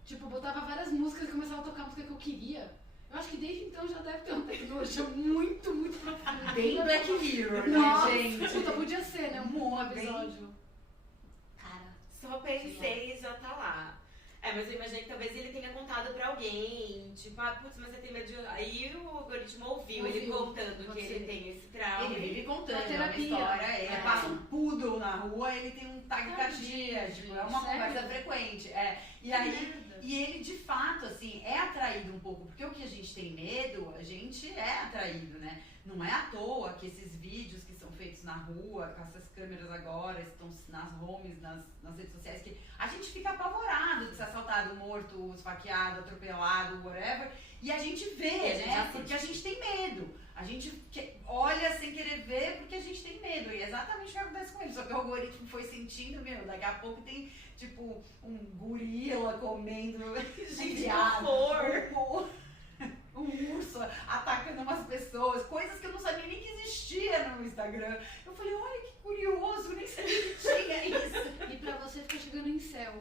Tipo, botava várias músicas e começava a tocar a música que eu queria. Eu acho que desde então já deve ter uma tecnologia muito, muito profunda. Bem Black Mirror, né, Nossa, gente? puta, podia ser, né? Um Muito, bem. episódio. Cara, Só pensei e já tá lá. Mas eu imaginei que talvez ele tenha contado pra alguém, tipo, putz, mas você tem medo de... Aí o algoritmo ouviu ele contando pode que ser. ele tem esse trauma. Ele vive contando Na uma terapia. história, ele É. passa um poodle na rua, ele tem um taquicardia, Tadinho, tipo, é uma sério? conversa frequente. E aí, e ele de fato, assim, é atraído um pouco, porque o que a gente tem medo, a gente é atraído, né? Não é à toa que esses vídeos que são feitos na rua, com essas câmeras agora, estão nas homes, nas redes sociais, que a gente fica apavorado de ser assaltado, morto, esfaqueado, atropelado, whatever, e a gente vê, E a gente né? assiste. Porque a gente tem medo. A gente olha sem querer ver porque a gente tem medo. E é exatamente o que acontece com ele. Só que o algoritmo foi sentindo, daqui a pouco tem, tipo, um gorila comendo Gente, viado, que horror! um urso atacando umas pessoas, coisas que eu não sabia nem que existia no Instagram. Eu falei, olha que curioso, nem sabia que tinha isso. e pra você fica chegando em céu.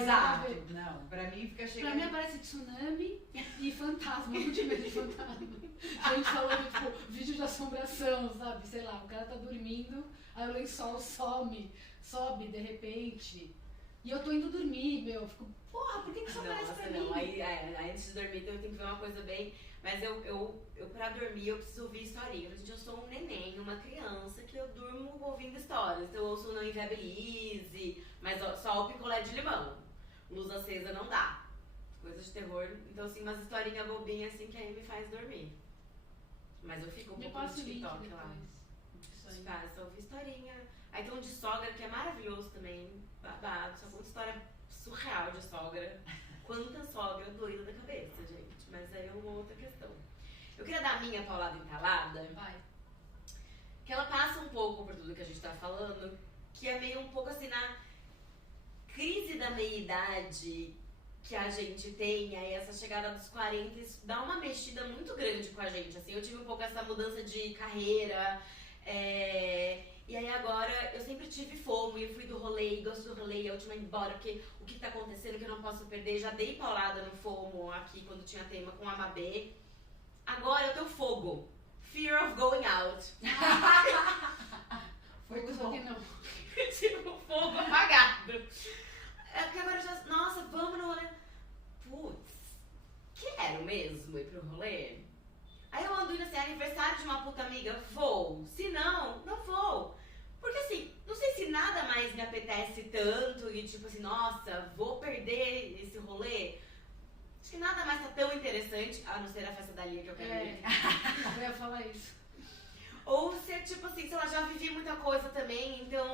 Exato. Não, pra mim fica chegando... Pra mim aparece tsunami e fantasma, eu de medo de fantasma. Gente falando, tipo, vídeo de assombração, sabe? Sei lá, o cara tá dormindo, aí o lençol sobe de repente. E eu tô indo dormir, meu, eu fico, porra, por que isso aparece pra mim? Aí antes de dormir eu tenho que ver uma coisa bem... Mas eu pra dormir, eu preciso ouvir historinha. Gente, eu sou um neném, uma criança que eu durmo ouvindo histórias. Então eu ouço Não Inviabilize, mas só o picolé de limão. Luz acesa não dá. Coisas de terror. Então, assim, umas historinhas bobinhas assim que aí me faz dormir. Mas eu fico um Me pouco no passa o link TikTok lá. depois. Isso aí. Só ouvir historinha. Aí tem um de sogra que é maravilhoso também. Babado. Só conta história surreal de sogra. Quanta sogra doida da cabeça, gente. Mas aí é uma outra questão. Eu queria dar a minha paulada entalada. Vai. Que ela passa um pouco por tudo que a gente tá falando. Que é meio um pouco assim na crise da meia-idade. que a gente tem, aí essa chegada dos 40, isso dá uma mexida muito grande com a gente, assim, eu tive um pouco essa mudança de carreira, e aí agora eu sempre tive FOMO, e eu fui do rolê, gosto do rolê, e a última embora, porque o que tá acontecendo que eu não posso perder, já dei paulada no FOMO aqui quando tinha tema com a Mabê, agora eu tenho fogo, fear of going out. Foi só que não. Tipo, fogo apagado. É que agora já, nossa, vamos no rolê. Putz, quero mesmo ir pro rolê? Aí eu ando indo assim, aniversário de uma puta amiga, vou. Se não, não vou. Porque assim, não sei se nada mais me apetece tanto e tipo assim, nossa, vou perder esse rolê. Acho que nada mais tá tão interessante, a não ser a festa da Lia que eu quero ir. Eu ia falar isso. Ou se, tipo assim, sei lá, já vivi muita coisa também, então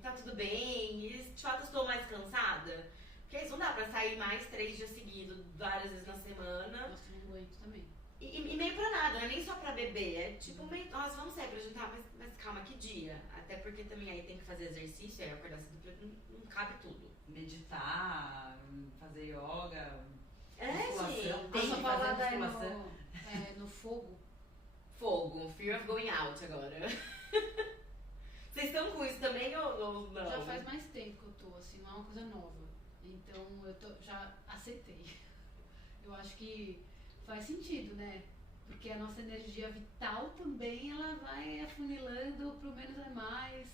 tá tudo bem. E de fato estou mais cansada. Porque isso não dá pra sair mais 3 dias seguidos, várias vezes na semana. Nossa, eu não aguento também. E meio pra nada, não é nem só pra beber. É tipo meio, nossa, vamos sair pra jantar, mas calma, que dia? Até porque também aí tem que fazer exercício, aí acordar cedo, não cabe tudo. Meditar, fazer yoga, Gente. tem A que sua fazer palavra é musculação. no fogo. Fogo, fear of going out agora. Vocês estão com isso também ou não? Já faz mais tempo que eu tô, assim, não é uma coisa nova. Então já aceitei. Eu acho que faz sentido, né? Porque a nossa energia vital também, ela vai afunilando pro menos é mais.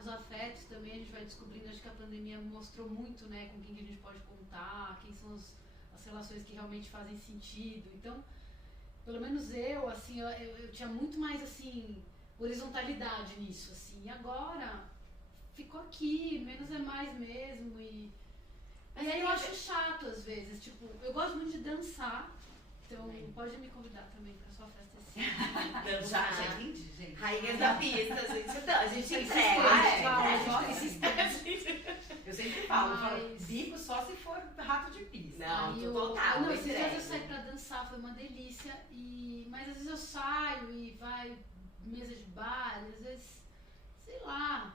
Os afetos também a gente vai descobrindo, acho que a pandemia mostrou muito, né? Com quem que a gente pode contar, quem são as relações que realmente fazem sentido. Então, pelo menos eu, assim, eu tinha muito mais, assim, horizontalidade nisso, assim. E agora, ficou aqui, menos é mais mesmo. E aí eu acho chato, às vezes. Tipo, eu gosto muito de dançar. Então, pode me convidar também pra sua festa esse ano. Já entendi, gente. Rainhas da pista, a gente Insistente, entrega. Eu sempre falo, Mas- bico só se for rato de pista. Não, Aí total, Não, esses dias entrega. eu saí pra dançar, foi uma delícia. Mas às vezes eu saio e vai mesa de bar, às vezes, sei lá,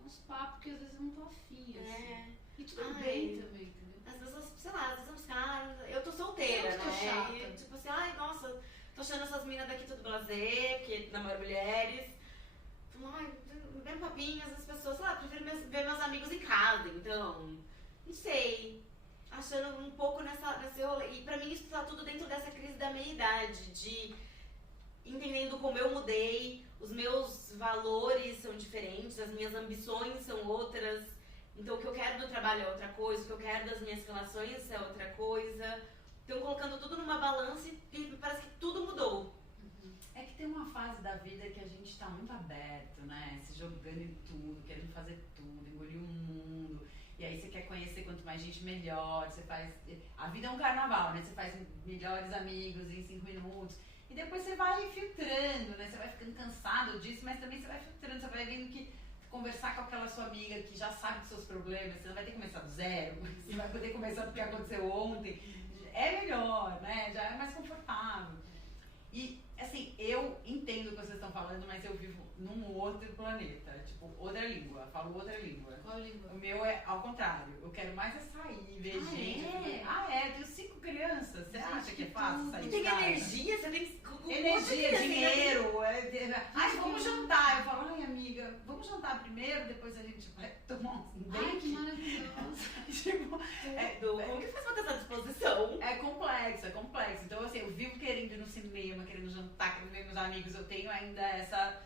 é uns papos que às vezes eu não tô afim, assim. É. E tudo Ai. bem também, entendeu? As pessoas, sei lá, às vezes uns caras. Eu tô solteira, Eu tô né? chata. E tipo assim, ai, nossa, tô achando essas minas daqui tudo blazer, que namoram mulheres. Falo, ai, bem papinhas, as pessoas, sei lá, prefiro ver meus amigos em casa, então. Não sei. Achando um pouco nesse rolê. E pra mim isso tá tudo dentro dessa crise da meia-idade, de entendendo como eu mudei, os meus valores são diferentes, as minhas ambições são outras. Então o que eu quero do trabalho é outra coisa, o que eu quero das minhas relações é outra coisa. Então colocando tudo numa balança e parece que tudo mudou. É que tem uma fase da vida que a gente tá muito aberto, né? Se jogando em tudo, querendo fazer tudo, engolir o mundo. E aí você quer conhecer quanto mais gente, melhor. Você faz... A vida é um carnaval, né? Você faz melhores amigos em 5 minutos. E depois você vai filtrando, né? Você vai ficando cansado disso, mas também você vai filtrando. Você vai vendo que conversar com aquela sua amiga que já sabe dos seus problemas, você não vai ter que começar do zero. Você vai poder começar do que aconteceu ontem. É melhor, né? Já é mais confortável. E, assim, eu entendo o que vocês estão falando, mas eu vivo num outro planeta. Tipo, outra língua. Falo outra língua. Qual língua? O meu é ao contrário. Eu quero mais é sair, ver gente. É? Eu tenho 5 crianças. Você Gente, acha que é que fácil tudo. sair E de tem casa? energia, você tem Energia, dinheiro. Ai, vamos que- jantar. Eu falo, ai, amiga, vamos jantar primeiro, depois a gente vai tomar um Ai, que date. maravilhoso. Tipo, Como que faz pra ter essa disposição? é complexo, é complexo. Então, assim, eu vivo querendo ir no cinema, querendo jantar, querendo ver meus amigos. Eu tenho ainda essa,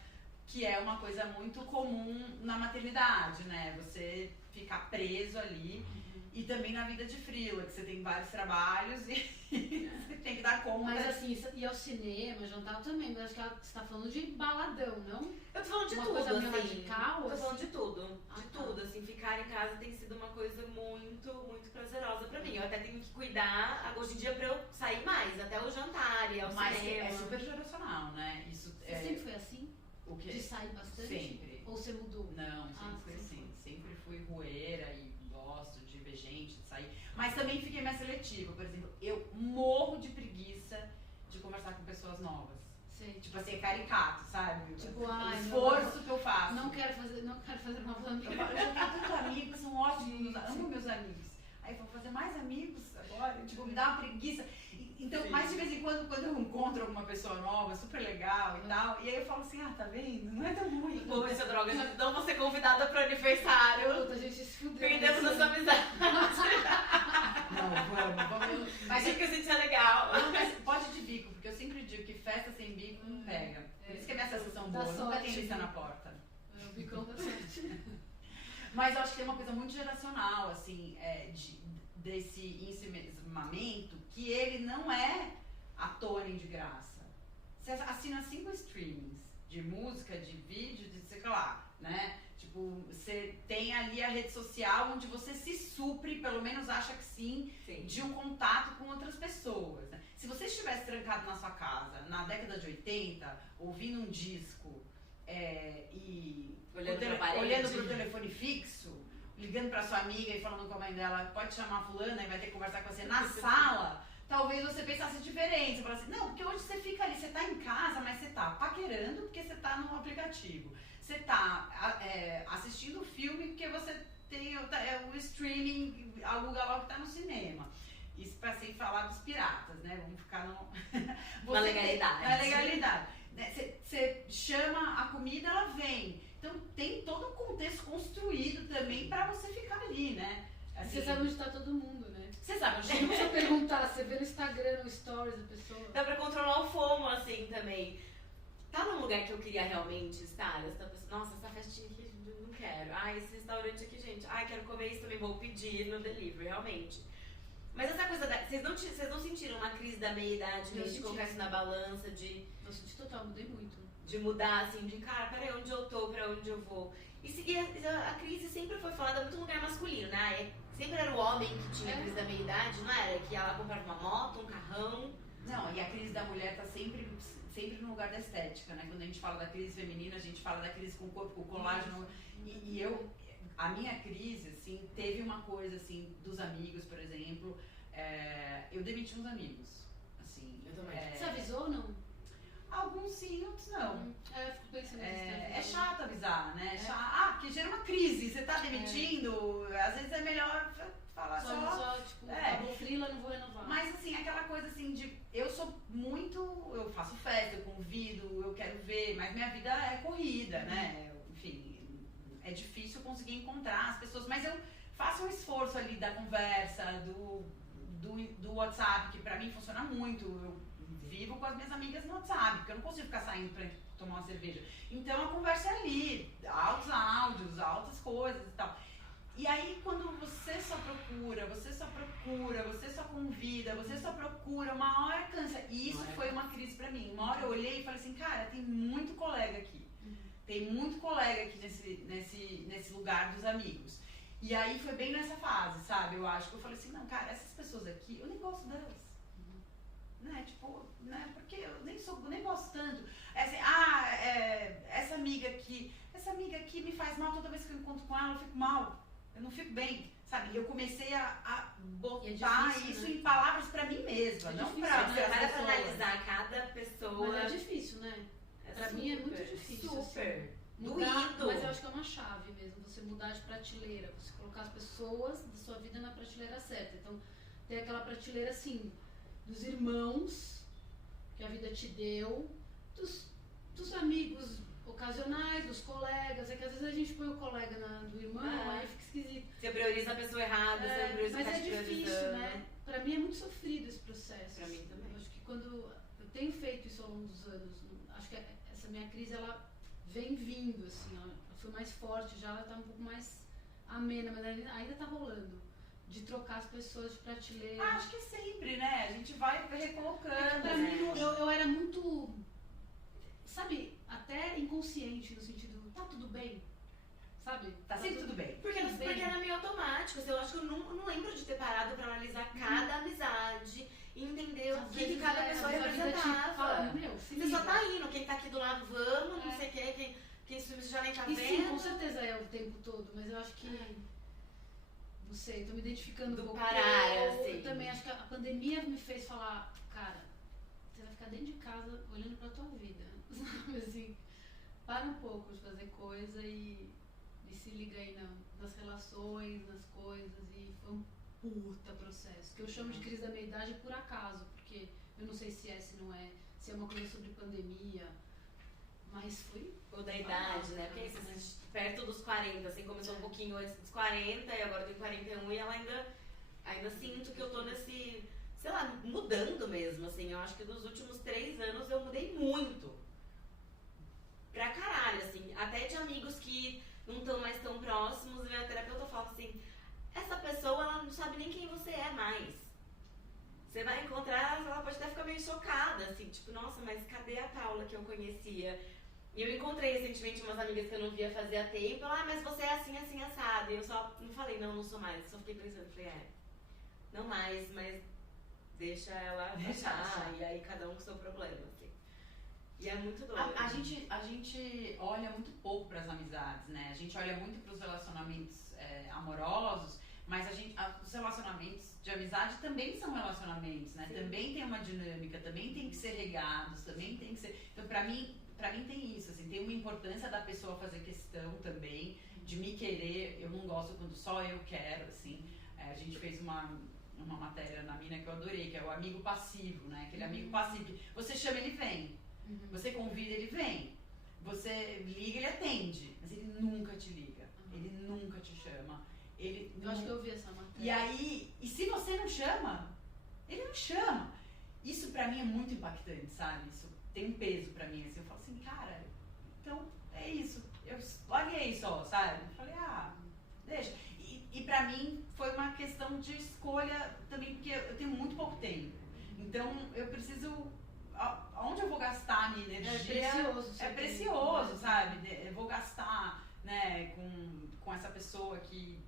que é uma coisa muito comum na maternidade, né? Você ficar preso ali. E também na vida de freela, que você tem vários trabalhos e você tem que dar conta. Mas assim, ir ao cinema, jantar também, mas acho que você tá falando de baladão, não? Eu tô falando de Uma tudo, coisa meio assim. radical, Eu tô falando assim? de tudo. Ah, De tá. tudo, assim. Ficar em casa tem sido uma coisa muito, muito prazerosa pra mim. Eu até tenho que cuidar, hoje em dia, pra eu sair mais, até o jantar e ao Mas cinema. é super geracional, né? Isso Você é sempre foi assim? o que De sair bastante? sempre. Ou você mudou? Não, sempre Ah, foi sempre assim. Sempre fui rueira e gosto de ver gente, de sair. Mas também fiquei mais seletiva. Por exemplo, eu morro de preguiça de conversar com pessoas novas. Sei. Tipo assim, é caricato, sabe? Tipo, o ai, esforço que eu faço. Não quero fazer novos Eu amigos. falo, eu já tenho tantos amigos, são ótimos, amo meus amigos. Aí eu falo amigos agora, tipo, me dá uma preguiça. Então, Sim. mas de vez em quando eu encontro alguma pessoa nova, super legal e tal, e aí eu falo assim, tá vendo? Não é tão ruim. Pô, essa droga, já não vou ser convidada pro aniversário. Puta, a gente se fudeu. Perdemos assim. nossa amizade. Não, vamos. Mas achei que a gente é legal. Não, mas pode de bico, porque eu sempre digo que festa sem bico não pega. Por isso que é minha sensação Dá boa, nunca sorte, tem lista né? na porta. É, o bicão da sorte. Mas eu acho que tem uma coisa muito geracional, assim, desse ensimesmamento, que ele não é à toa nem de graça. Você assina 5 streamings de música, de vídeo, de sei lá, né? Tipo, você tem ali a rede social onde você se supre, pelo menos acha que sim, de um contato com outras pessoas. Né? Se você estivesse trancado na sua casa na década de 80, ouvindo um disco e olhando pro telefone fixo, ligando pra sua amiga e falando com a mãe dela, pode chamar a fulana e vai ter que conversar com você na sala, talvez você pensasse diferente. Você falasse assim, não, porque hoje você fica ali, você tá em casa, mas você tá paquerando porque você tá no aplicativo. Você tá assistindo o filme porque você tem o streaming, aluga logo que tá no cinema. Isso pra sem falar dos piratas, né? Vamos ficar na legalidade. Na legalidade. Você chama a comida, ela vem. Então tem todo um contexto construído também pra você ficar ali, né? Assim, Você sabe onde tá todo mundo, né? Você sabe onde Não precisa perguntar, você vê no Instagram, no Stories da pessoa. Dá pra controlar o FOMO, assim, também. Tá num lugar que eu queria realmente estar? Você tá pensando, nossa, essa festinha aqui, eu não quero. Ah, esse restaurante aqui, gente. Ah, quero comer isso também, vou pedir no delivery, realmente. Mas essa coisa vocês não sentiram uma crise da meia-idade Eu mesmo, de senti. colocar isso na balança, de Eu senti total, mudei muito. mudar, assim, de cara, peraí, onde eu tô, pra onde eu vou? E a crise sempre foi falada muito no lugar masculino, né? Sempre era o homem que tinha a crise da meia-idade, não era? Que ela comprava uma moto, um carrão. Não, e a crise da mulher tá sempre no lugar da estética, né? Quando a gente fala da crise feminina, a gente fala da crise com o corpo, com o colágeno. A minha crise, assim, teve uma coisa, assim, dos amigos, por exemplo. Eu demiti uns amigos, assim. Eu também. Você avisou ou não? Alguns sim, outros não. Eu fico pensando nisso. É chato avisar, né? Porque gera uma crise. Você tá demitindo, às vezes é melhor falar Só tipo, acabou o freela, não vou renovar. Mas assim, aquela coisa assim de eu faço festa, eu convido, eu quero ver, mas minha vida é corrida, né? Enfim, é difícil conseguir encontrar as pessoas, mas eu faço um esforço ali da conversa, do WhatsApp, que pra mim funciona muito. Eu vivo com as minhas amigas no WhatsApp, porque eu não consigo ficar saindo pra tomar uma cerveja. Então a conversa é ali, altos áudios, altas coisas e tal. E aí quando você só procura, você só convida, você só procura, uma hora cansa. E isso foi uma crise pra mim. Uma hora eu olhei e falei assim, cara, tem muito colega aqui. Tem muito colega aqui nesse lugar dos amigos. E aí foi bem nessa fase, sabe? Eu acho que eu falei assim, não, cara, essas pessoas aqui, eu nem gosto delas. Né? Tipo, né? Porque eu nem gosto tanto. Assim, essa amiga aqui me faz mal, toda vez que eu encontro com ela, eu fico mal. Eu não fico bem, sabe? Eu comecei a botar difícil, isso né? em palavras pra mim mesma, não difícil, pra Você outras para pra pessoas. analisar cada pessoa. Mas é difícil, né? Pra mim é muito difícil. Super. Assim, mudar, Doído. mas eu acho que é uma chave mesmo, você mudar de prateleira, você colocar as pessoas da sua vida na prateleira certa. Então, tem aquela prateleira assim, dos irmãos que a vida te deu, dos amigos ocasionais, dos colegas. É que às vezes a gente põe o colega do irmão, aí fica esquisito. Você prioriza a pessoa errada, você prioriza Mas o que é tá te difícil, priorizando. né? Pra mim é muito sofrido esse processo. Pra mim também. Eu acho que quando eu tenho feito isso ao longo dos anos, acho que essa minha crise, ela vem vindo, assim, ela foi mais forte já, ela tá um pouco mais amena, mas ainda tá rolando. De trocar as pessoas de prateleira. Acho que sempre, né? A gente vai recolocando. Pra mim, eu era muito, sabe, até inconsciente, no sentido, tá tudo bem, sabe? Tá sempre tudo bem. Porque era meio automático. Eu acho que eu não lembro de ter parado pra analisar cada amizade e entender o que cada pessoa representava. Fala, meu, se Você liga. só tá indo, quem tá aqui do lado, vamos, não sei o que, quem sumiu já nem tá E vendo. sim, com certeza é o tempo todo, mas eu acho que, não sei, tô me identificando um pouco. parar, Eu assim. também acho que a pandemia me fez falar, cara, você vai ficar dentro de casa olhando pra tua vida, sabe, assim, para um pouco de fazer coisa e se liga aí nas relações, nas coisas, e foi um puta processo, que eu chamo de crise da meia-idade por acaso, porque eu não sei se é, se não é, se é uma coisa sobre pandemia, mas foi... Ou da idade, né? Porque isso, perto dos 40, assim, começou um pouquinho antes dos 40 e agora eu tenho 41 e ela ainda sinto que eu tô nesse, sei lá, mudando mesmo, assim. Eu acho que nos últimos 3 anos eu mudei muito. Pra caralho, assim. Até de amigos que não estão mais tão próximos, minha terapeuta fala assim, essa pessoa, ela não sabe nem quem você é mais. Você vai encontrar, ela pode até ficar meio chocada, assim, tipo, nossa, mas cadê a Paula que eu conhecia? E eu encontrei recentemente umas amigas que eu não via fazia tempo, mas você é assim, assim, assado. E eu só não falei, não sou mais, só fiquei pensando, falei, não mais, mas deixa ela achar, e aí cada um com o seu problema, assim. E é muito doido. A gente olha muito pouco para as amizades, né? A gente olha muito para os relacionamentos amorosos, mas os relacionamentos de amizade também são relacionamentos, né? Sim. Também tem uma dinâmica, também tem que ser regados, também tem que ser... Então, pra mim tem isso, assim, tem uma importância da pessoa fazer questão também, de me querer. Eu não gosto quando só eu quero, assim. A gente fez uma matéria na Mina que eu adorei, que é o amigo passivo, né? Aquele amigo passivo que você chama, ele vem. Você convida, ele vem. Você liga, ele atende. Mas ele nunca te liga. Ele nunca te chama. Eu acho que eu vi essa matéria. E aí, e se você não chama, ele não chama. Isso pra mim é muito impactante, sabe? Isso tem um peso pra mim, assim. Eu falo assim, cara, então é isso. Eu larguei só, sabe? Eu falei, deixa. E pra mim foi uma questão de escolha também, porque eu tenho muito pouco tempo. Então eu preciso... Onde eu vou gastar a minha energia? É precioso, sabe? Eu vou gastar, né, com essa pessoa que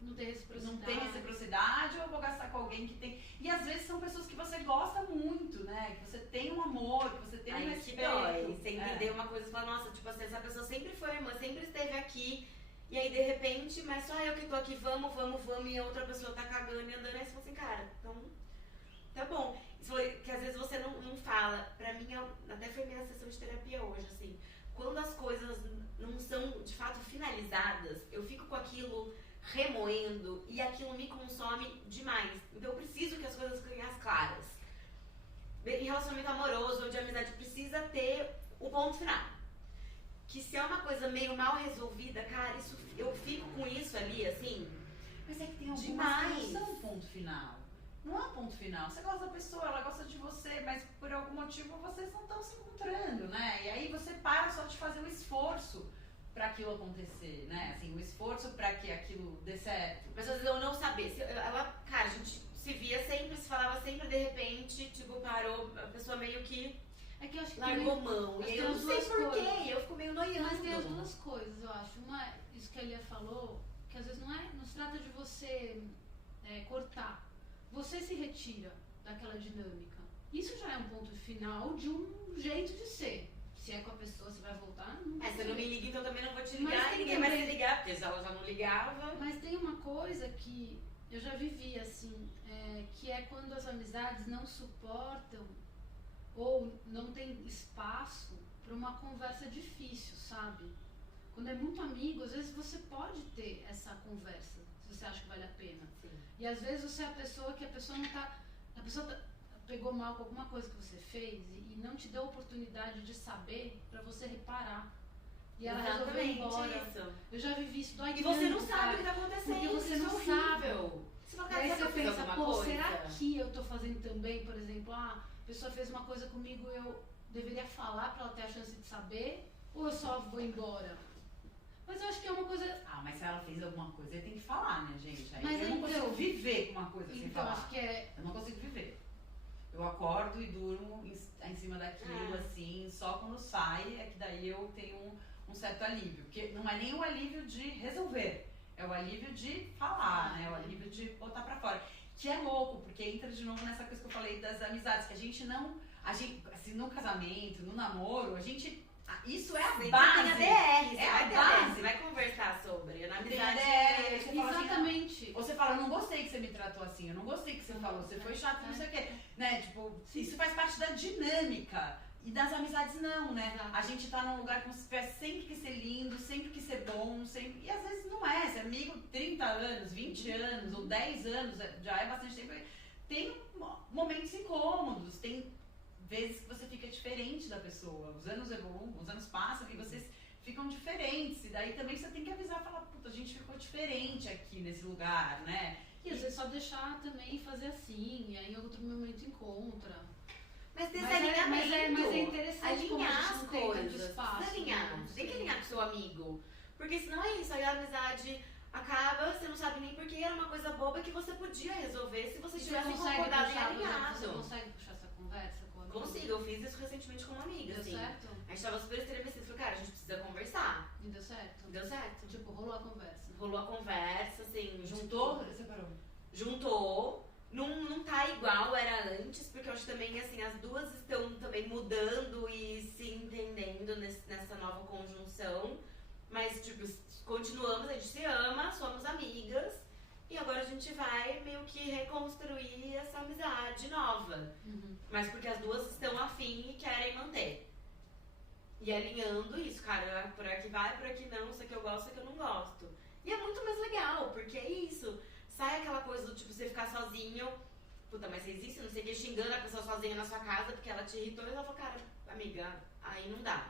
não tem reciprocidade, ou eu vou gastar com alguém que tem... E às vezes são pessoas que você gosta muito, né? Que você tem um amor, que você tem um respeito. Que dói. Você entendeu uma coisa e fala, nossa, tipo assim, essa pessoa sempre foi irmã, sempre esteve aqui, e aí de repente, mas só eu que tô aqui, vamos, e a outra pessoa tá cagando e andando, aí você fala assim, cara, então, tá bom. Isso foi que às vezes você não fala. Pra mim, até foi minha sessão de terapia hoje, assim, quando as coisas não são de fato finalizadas, eu fico com aquilo remoendo e aquilo me consome demais. Então eu preciso que as coisas fiquem as claras. Em relacionamento amoroso ou de amizade, precisa ter o ponto final. Que se é uma coisa meio mal resolvida, cara, eu fico com isso ali, assim. Mas é que tem algumas que não são ponto final. Não é ponto final. Você gosta da pessoa, ela gosta de você, mas por algum motivo vocês não estão se encontrando, né? E aí você para só de fazer o esforço pra aquilo acontecer, né? Assim, o esforço pra que aquilo dê certo. Mas às vezes eu não sabia. Cara, a gente se via sempre, se falava sempre, de repente, tipo, parou, a pessoa meio que eu acho que largou mão. E eu não sei porquê, eu fico meio noiando. Mas tem as duas coisas, eu acho. Uma, isso que a Elia falou, que às vezes não se trata de você cortar. Você se retira daquela dinâmica. Isso já é um ponto final de um jeito de ser. Se é com a pessoa, você vai voltar? Não você não me liga, então também não vou te ligar. E ninguém vai se ligar, porque ela já não ligava. Mas tem uma coisa que eu já vivi, assim, que é quando as amizades não suportam ou não tem espaço para uma conversa difícil, sabe? Quando é muito amigo, às vezes você pode ter essa conversa, se você acha que vale a pena. Sim. E às vezes você é a pessoa que a pessoa não tá... A pessoa pegou mal com alguma coisa que você fez e não te deu a oportunidade de saber para você reparar. E ela resolveu ir embora. Isso. Eu já vivi isso, dói e você não sabe o que tá acontecendo. Porque você não sabe. Você fala, e aí você pensa, coisa? Será que eu tô fazendo também, por exemplo, a pessoa fez uma coisa comigo, eu deveria falar pra ela ter a chance de saber? Ou eu só vou embora? Mas eu acho que é uma coisa... mas se ela fez alguma coisa, ele tem que falar, né, gente? Aí mas eu não consigo viver com uma coisa sem falar. Acho que eu não consigo viver. Eu acordo e durmo em cima daquilo, assim, só quando sai é que daí eu tenho um certo alívio. Porque não é nem o alívio de resolver, é o alívio de falar, né? É o alívio de botar pra fora. Que é louco, porque entra de novo nessa coisa que eu falei das amizades, que a gente, assim, no casamento, no namoro, isso é a base. Tem a DR, é a base. Você vai conversar sobre. Na amizade exatamente. Ou você fala, eu não gostei que você me tratou assim, eu não gostei que você falou, você foi chato, não sei o quê. Né? Tipo, isso faz parte da dinâmica. E das amizades não, né? Exato. A gente tá num lugar como se tivesse sempre que ser lindo, sempre que ser bom, sempre... E às vezes não é. Se é amigo 30 anos, 20 anos ou 10 anos, já é bastante tempo. Tem momentos incômodos, tem vezes que você fica diferente da pessoa. Os anos evoluem, os anos passam e vocês ficam diferentes. E daí também você tem que avisar e falar, puta, a gente ficou diferente aqui nesse lugar, né? E às vezes só deixar também fazer assim, e aí em outro momento encontra. Mas Mas desalinhamento. é interessante como a alinhar gente as não tem tanto coisas. espaço. Desalinhar. né? Tem que alinhar com seu amigo. Porque senão é isso, aí a amizade acaba, você não sabe nem porque era uma coisa boba que você podia resolver se você E tivesse consegue concordado e puxar, por exemplo, alinhado. Você consegue puxar essa conversa com a amiga? Consigo, eu fiz isso recentemente com uma amiga, Deu assim. certo? A gente tava super estremecido, falei, cara, a gente precisa conversar. E deu certo? Deu certo. Tipo, rolou a conversa. Rolou a conversa, assim, Juntou, separou. juntou. Não tá igual era antes, porque eu acho também, assim, as duas estão também mudando e se entendendo nessa nova conjunção. Mas, tipo, continuamos, a gente se ama, somos amigas. E agora a gente vai meio que reconstruir essa amizade nova. Mas porque as duas estão afim e querem manter. E alinhando isso, cara, por aqui vai, por aqui não, isso aqui eu gosto, isso aqui eu não gosto. E é muito mais legal, porque é isso. Sai aquela coisa do tipo, você ficar sozinho, puta, mas fez isso, não sei o que, xingando a pessoa sozinha na sua casa porque ela te irritou. E ela falou, cara, amiga, aí não dá.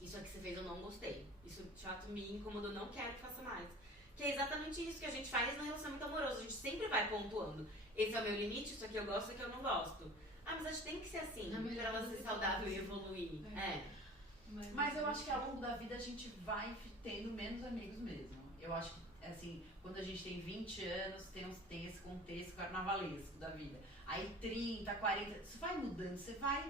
Isso aqui você fez, eu não gostei. Isso de fato me incomodou, não quero que faça mais. Que é exatamente isso que a gente faz no relacionamento amoroso. A gente sempre vai pontuando. Esse é o meu limite, isso aqui eu gosto, isso aqui eu não gosto. A amizade tem que ser assim, pra ela ser saudável e evoluir. Mas eu acho que ao longo da vida a gente vai tendo menos amigos mesmo. Eu acho que, assim, quando a gente tem 20 anos, tem esse contexto carnavalesco da vida. Aí 30, 40, isso vai mudando, você vai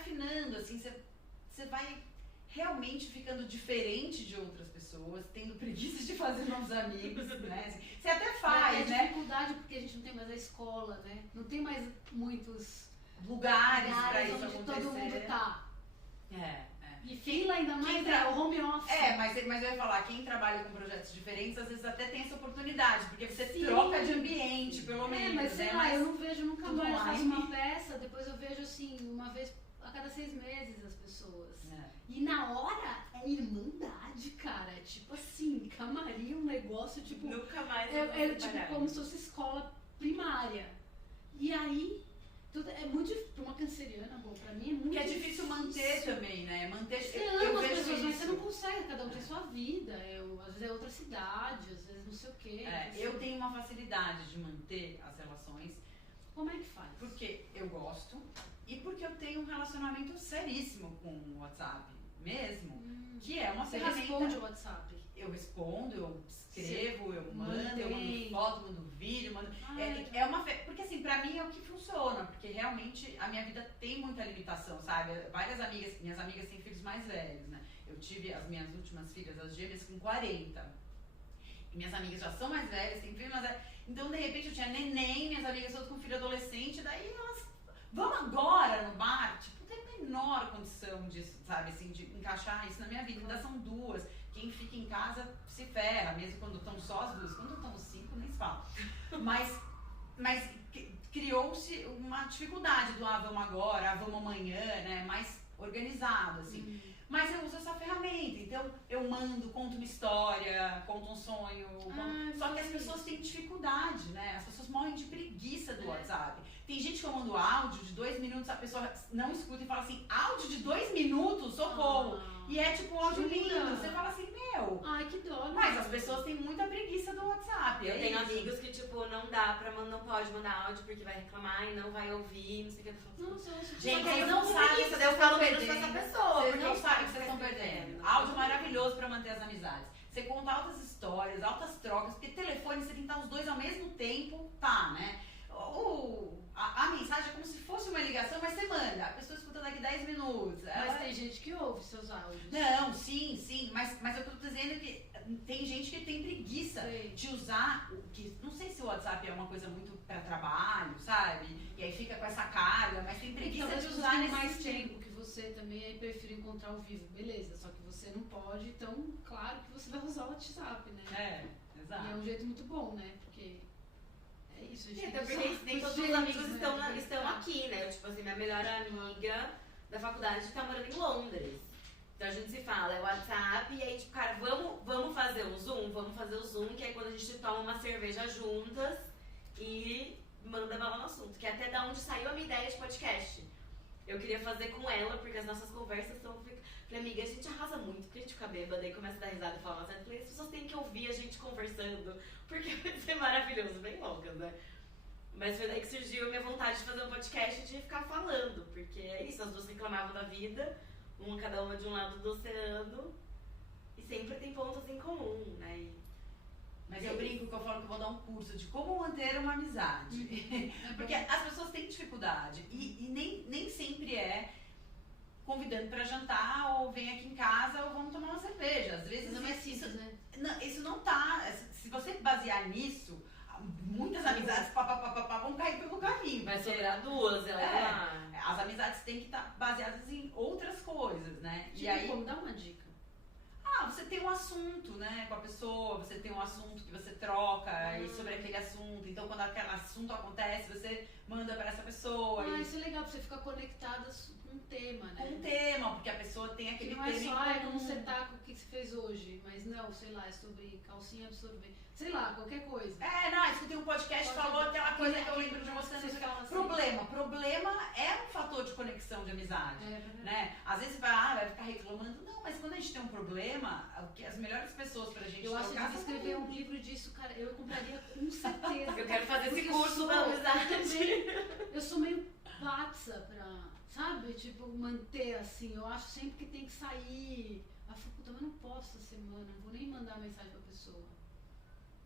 afinando, assim, você vai realmente ficando diferente de outras pessoas, tendo preguiça de fazer novos amigos, né? Assim, você até faz, é né? dificuldade porque a gente não tem mais a escola, né? Não tem mais muitos Lugares pra isso onde acontecer. todo mundo tá. É. E fila ainda mais Quem é o home office. Mas eu ia falar, quem trabalha com projetos diferentes, às vezes até tem essa oportunidade, porque você Sim. troca de ambiente, pelo menos, mas sei né? lá, eu não vejo nunca tudo mais, faço online. uma peça, depois eu vejo assim, uma vez a cada 6 meses as pessoas. É. E na hora é irmandade, cara. É tipo assim, camarim, um negócio tipo. Nunca mais É tipo como se fosse escola primária. E aí, tudo é muito difícil. Pra uma canceriana, bom, pra mim é muito Porque é difícil. difícil manter também, né? Manter. Você eu ama as vejo pessoas, mas isso. você não consegue, cada um tem sua vida. Às vezes é outra cidade, às vezes não sei o quê. Eu tenho uma facilidade de manter as relações, Como é que faz? porque eu gosto e porque eu tenho um relacionamento seríssimo com o WhatsApp mesmo, que é uma Você ferramenta. responde o WhatsApp. Eu respondo, eu escrevo, eu mando mantém. foto, mando vídeo, mando. Ah, É uma porque assim, pra mim é o que funciona, porque realmente a minha vida tem muita limitação, sabe? Minhas amigas têm filhos mais velhos, né? Eu tive as minhas últimas filhas, as gêmeas, com 40. E minhas amigas já são mais velhas, têm filhos mais velhos. Então, de repente, eu tinha neném, minhas amigas todas com filho adolescente, daí elas, vamos agora no bar? Tipo, não tem a menor condição disso, sabe, assim, de encaixar isso na minha vida. Ainda são duas. Quem fica em casa se ferra, mesmo quando estão só as duas. Quando estão 5, nem se fala. Mas criou-se uma dificuldade do vamos agora, vamos amanhã, né? Mais organizado, assim. Mas eu uso essa ferramenta, então eu mando, conto uma história, conto um sonho. Só que as pessoas têm dificuldade, né? As pessoas morrem de preguiça do WhatsApp. Tem gente que eu mando áudio de 2 minutos, a pessoa não escuta e fala assim, áudio de 2 minutos, socorro! E é tipo um áudio lindo. Você fala assim, meu. Ai, que dó. Mas as pessoas têm muita preguiça do WhatsApp. Eu tenho amigos que, tipo, não dá pra não pode mandar áudio porque vai reclamar e não vai ouvir, não sei o que. Eu falo, Nossa, eu ouço gente, tudo. vocês não sabem isso, daí eu falo menos com essa pessoa. Vocês porque não sabem o que isso vocês estão vai perdendo. perdendo. Áudio maravilhoso pra manter as amizades. Você conta altas histórias, altas trocas, porque telefone você tem que estar os dois ao mesmo tempo, tá, né? A mensagem é como se fosse uma ligação, mas você manda. A pessoa escuta daqui 10 minutos. Mas tem gente que ouve seus áudios. Não, sim, mas eu tô dizendo que tem gente que tem preguiça de usar, não sei se o WhatsApp é uma coisa muito pra trabalho, sabe? E aí fica com essa carga, mas tem preguiça Talvez de você usar tenha nesse mais sentido. tempo que você também aí prefere encontrar ao vivo, beleza, só que você não pode, então claro que você vai usar o WhatsApp, né? Exato. E é um jeito muito bom, né? Porque é isso, a gente tem Até que porque usar nem os todos os jeitos, amigos né? estão aqui, né? Tipo assim, minha melhor amiga, da faculdade tá morando em Londres. Então a gente se fala, é WhatsApp, e aí tipo, cara, vamos fazer um Zoom? Vamos fazer o Zoom, que é quando a gente toma uma cerveja juntas e manda bala no assunto. Que é até da onde saiu a minha ideia de podcast. Eu queria fazer com ela, porque as nossas conversas são... Falei, amiga, a gente arrasa muito, porque a gente fica bêbada e começa a dar risada e falar umas coisas. Falei, as pessoas têm que ouvir a gente conversando, porque vai ser maravilhoso, bem loucas, né? Mas foi daí que surgiu a minha vontade de fazer um podcast e de ficar falando, porque é isso, as duas reclamavam da vida, cada uma de um lado do oceano, e sempre tem pontos em comum, né? Mas eu brinco que eu falo que eu vou dar um curso de como manter uma amizade. Porque as pessoas têm dificuldade e nem sempre é convidando pra jantar ou vem aqui em casa ou vamos tomar uma cerveja. Às vezes não é simples, né? Isso não tá. Se você basear nisso, muitas amizades vão cair pelo caminho. Vai sobrar duas, as amizades têm que estar baseadas em outras coisas, né? Tipo, e aí, como dá uma dica? você tem um assunto, né, com a pessoa, você tem um assunto que você troca e sobre aquele assunto. Então, quando aquele assunto acontece, você manda pra essa pessoa. Isso é legal, pra você ficar conectada com um tema, né? Com um tema, porque a pessoa tem aquele que não é tema só, em como comum. você tá, com o que você fez hoje. Mas não, sei lá, é sobre calcinha absorvente. Sei lá, qualquer coisa. Escutei um podcast e falou aquela coisa que eu lembro de você. Você fala assim. Problema é um fator de conexão de amizade, né? Às vezes vai ficar reclamando. Não, mas quando a gente tem um problema, as melhores pessoas pra gente Eu acho que trocar se escrever um livro disso, cara, eu compraria com certeza. Eu quero fazer esse Porque curso da amizade. Eu sou meio patsa pra, sabe, tipo, manter assim. Eu acho sempre que tem que sair. Eu fico, puta, mas não posso essa semana, não vou nem mandar mensagem pra pessoa.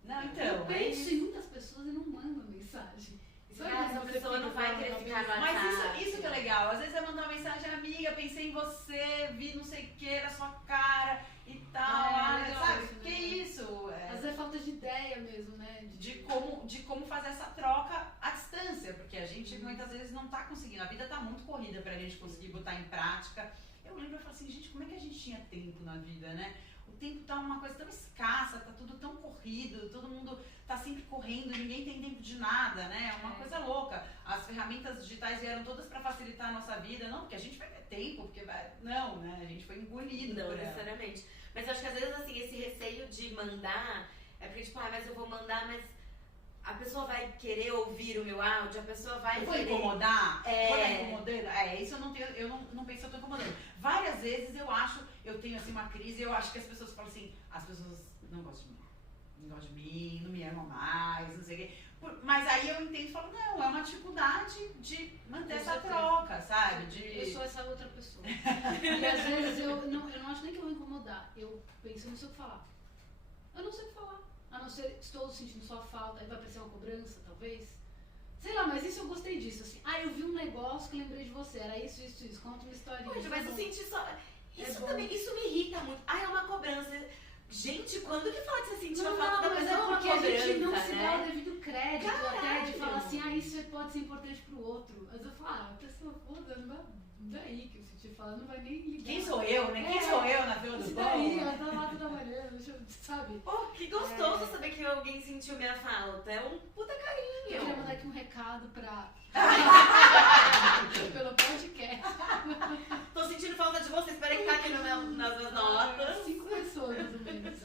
Não, então. Eu penso em muitas pessoas e não mando mensagem. Essa pessoa não vai querer ficar no Mas WhatsApp. isso que é legal. Às vezes eu mando uma mensagem, amiga, pensei em você, vi não sei o que na sua cara e tal. Legal sabe? isso, né? Que isso? Às vezes é falta de ideia mesmo, né? De como fazer essa troca à distância, porque a gente muitas vezes não tá conseguindo. A vida tá muito corrida pra gente conseguir botar em prática. Eu lembro, eu falo assim, gente, como é que a gente tinha tempo na vida, né? O tempo tá uma coisa tão escassa, tá tudo tão corrido, todo mundo tá sempre correndo, ninguém tem tempo de nada, né? É uma coisa louca. As ferramentas digitais vieram todas pra facilitar a nossa vida, não porque a gente vai ter tempo, porque vai... Não, né? A gente foi engolido Não, por ela. necessariamente. Mas eu acho que às vezes, assim, esse receio de mandar é porque, tipo, mas eu vou mandar, mas a pessoa vai querer ouvir o meu áudio, a pessoa vai Eu vou querer... incomodar? Vou estar incomodando? Isso eu não tenho, não penso que eu tô incomodando. Várias vezes eu tenho assim uma crise e eu acho que as pessoas falam assim, as pessoas não gostam de mim, não me amam mais, não sei o quê. Mas aí eu entendo e falo, não, é uma dificuldade de manter essa troca, sabe? Eu sou essa outra pessoa. E às vezes eu não acho nem que eu vou incomodar. Eu penso, eu não sei o que falar. Eu não sei o que falar. A não ser, estou sentindo sua falta, aí vai parecer uma cobrança, talvez. Sei lá, mas isso eu gostei disso, assim. Eu vi um negócio que lembrei de você, era isso, conta uma historinha. Poxa, mas eu senti só... Isso bom. também, isso me irrita muito. É uma cobrança. Gente, quando que fala que você sentiu a Não, falta da mas pessoa? é Uma porque a gente não cobrança, se né? dá o devido crédito, até de falar Caralho. assim, isso pode ser importante pro outro. Mas eu falo, a pessoa, foda, não vai daí que eu senti falar, não vai nem ligar. Quem sou eu, né? Quem sou eu na fila do Isso pão? daí, ela tá lá toda manhã, sabe? Pô, que gostoso saber que alguém sentiu minha falta. É um puta Eu carinho. queria mandar aqui um recado pra... pelo podcast. Tô sentindo falta de você. Espera que tá aqui nas minhas notas. 5 pessoas, mais ou menos.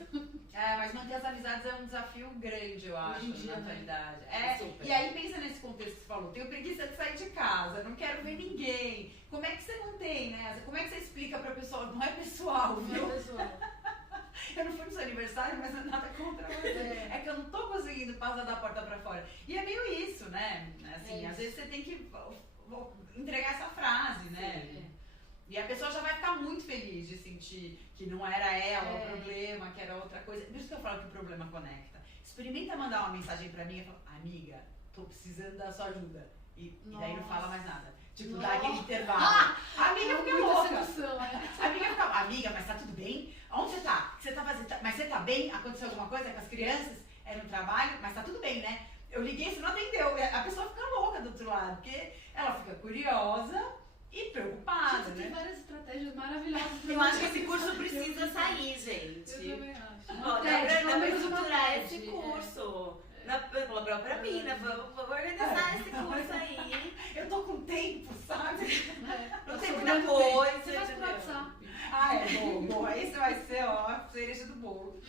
Mas manter as amizades é um desafio grande, eu acho, Hoje em dia, na né? atualidade. Super. E aí pensa nesse contexto que você falou, tenho preguiça de sair de casa, não quero ver ninguém. Como é que você mantém, né? Como é que você explica pra pessoa? Não é pessoal, viu? Pessoal. Eu não fui no seu aniversário, mas não é nada contra você. É que eu não tô conseguindo passar da porta pra fora. E é meio isso, né? Assim, às vezes você tem que entregar essa frase, né? E a pessoa já vai ficar muito feliz de sentir que não era ela o problema, que era outra coisa. Por isso que eu falo que o problema conecta. Experimenta mandar uma mensagem pra mim e falar, amiga, tô precisando da sua ajuda. E daí não fala mais nada. Tipo, dá aquele intervalo. A amiga fica louca. Sedução, A amiga fica, amiga, mas tá tudo bem? Onde você tá? O que você tá fazendo? Mas você tá bem? Aconteceu alguma coisa com as crianças? É no trabalho? Mas tá tudo bem, né? Eu liguei, você não atendeu. A pessoa fica louca do outro lado, porque ela fica curiosa e preocupada, Gente, tem né? várias estratégias maravilhosas. Eu acho que esse curso precisa sair, gente. Eu também acho. Ó, TED, dá pelo pra menos uma estruturar TED, esse curso. Pela própria mina, vamos organizar esse curso aí. Eu tô com um tempo, sabe? Não tem sobrando muita coisa. tempo. Você faz por entendeu? WhatsApp. Ah, é bom. Esse vai ser, ó, a cereja do bolo.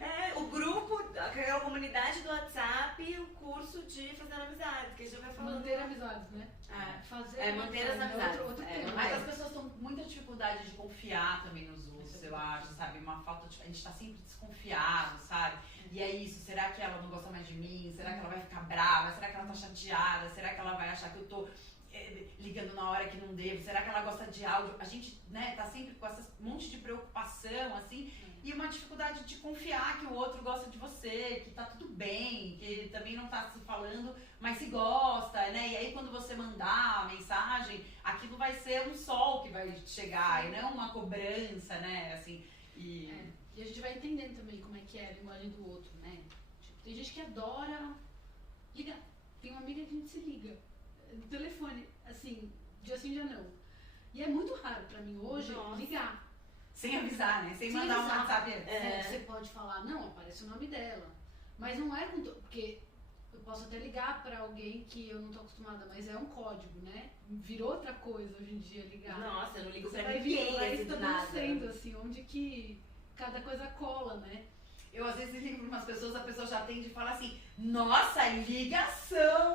É, o grupo, a comunidade do WhatsApp e o curso de fazer amizades, que a gente vai falando. Manter amizades, né? É. Fazer Manter as amizades. Outro É, tema. Mas as pessoas estão com muita dificuldade de confiar também nos outros, eu acho, sabe? Uma falta de... A gente tá sempre desconfiado, sabe? E é isso, será que ela não gosta mais de mim? Será que ela vai ficar brava? Será que ela tá chateada? Será que ela vai achar que eu tô ligando na hora que não devo? Será que ela gosta de áudio? A gente, né, tá sempre com esse monte de preocupação, assim, e uma dificuldade de confiar que o outro gosta de você, que tá tudo bem, que ele também não tá se falando, mas se gosta, né? E aí quando você mandar a mensagem, aquilo vai ser um sol que vai chegar, e não uma cobrança, né? Assim, E a gente vai entendendo também como é que é a linguagem do outro, né? Tipo, tem gente que adora ligar. Tem uma amiga que a gente se liga no telefone, assim, dia sim, dia não. E é muito raro pra mim hoje ligar. sem avisar, né? Sem Sem mandar um avisar. WhatsApp. Você pode falar, não, aparece o nome dela. Mas não é com porque eu posso até ligar pra alguém que eu não tô acostumada, mas é um código, né? Virou outra coisa hoje em dia ligar. Nossa, eu não ligo Você pra vai ninguém, ver assim, do nada. sendo assim, onde que cada coisa cola, né? Eu às vezes ligo para umas pessoas, a pessoa já atende e fala assim, nossa, ligação!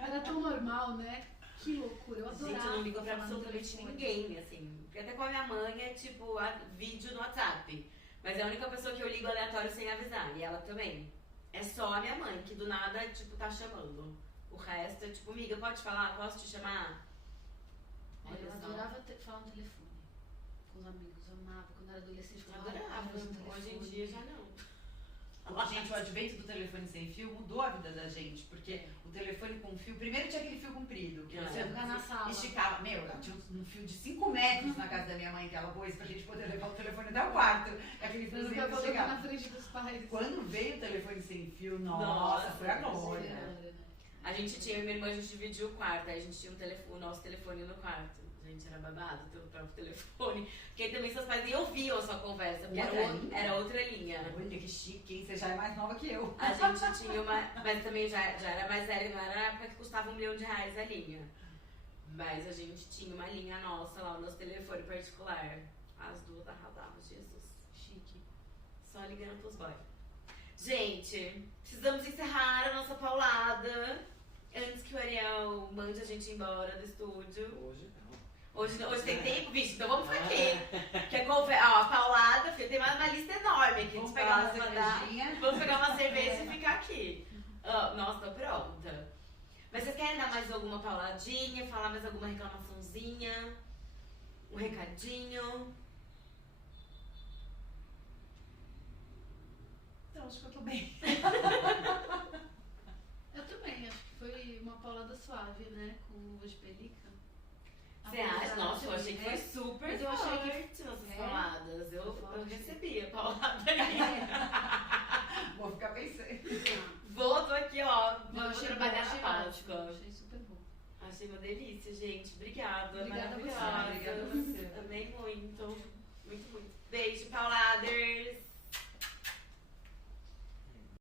Era tão normal, né? Que loucura, eu adorava. Gente, eu não ligo pra falar no absolutamente telefone. ninguém, assim. Porque até com a minha mãe é tipo vídeo no WhatsApp. Mas é a única pessoa que eu ligo aleatório sem avisar. E ela também. É só a minha mãe, que do nada, tipo, tá chamando. O resto é tipo, amiga, pode falar? Posso te chamar? Olha, eu Olha só. adorava falar no telefone com os amigos, eu amava. Quando era adolescente, eu Eu falava adorava. horas no telefone. Hoje em dia já não. Gente, o advento do telefone sem fio mudou a vida da gente, porque o telefone com fio, primeiro tinha aquele fio comprido, que Você você ficar na sala. esticava. Meu, tinha um fio de 5 metros na casa da minha mãe que ela pôs pra gente poder levar o telefone até o quarto. Aquele Eu fiozinho nunca que coloquei chegava. na frente dos pais. Quando veio o telefone sem fio, nossa, Nossa, foi a glória. Senhora, né? A gente tinha, eu e minha irmã, a gente dividiu o quarto. Aí a gente tinha o nosso telefone no quarto. Gente, era babado ter o próprio telefone. Porque também seus pais nem ouviam a sua conversa. Porque era outra linha. Olha que chique, hein? Você já é mais nova que eu. A gente tinha uma. Mas também já era mais velha, não era na época que custava R$1 milhão a linha. Mas a gente tinha uma linha nossa lá, o nosso telefone particular. As duas arrasavam, Jesus. Chique. Só ligando pros boys. Gente, precisamos encerrar a nossa paulada. Antes que o Ariel mande a gente embora do estúdio. Hoje não. Hoje tem tempo, bicho, então vamos ficar aqui. Que a paulada, filho, tem uma lista enorme aqui. Vamos de pegar uma paulas pra dar. cervejinha. Vamos pegar uma cerveja e ficar aqui. Nossa, tô pronta. Mas vocês querem dar mais alguma pauladinha? Falar mais alguma reclamaçãozinha? Um recadinho? Então, acho que eu tô bem. Eu também, acho que foi uma paulada suave, né? Com uva de pelica. Você acha? Nossa, eu achei que foi super Mas eu achei que- forte nossas É? pauladas. Eu Forte. recebi a paulada aí. Vou ficar pensando. Vou, tô aqui, ó. Não, Vou achei trabalhar bom, na achei Páscoa. ótimo, achei super bom. Achei uma delícia, gente. Obrigada. Obrigada a você. Maravilhosa. Obrigada a você. Amei muito. Muito, muito. Beijo, pauladers.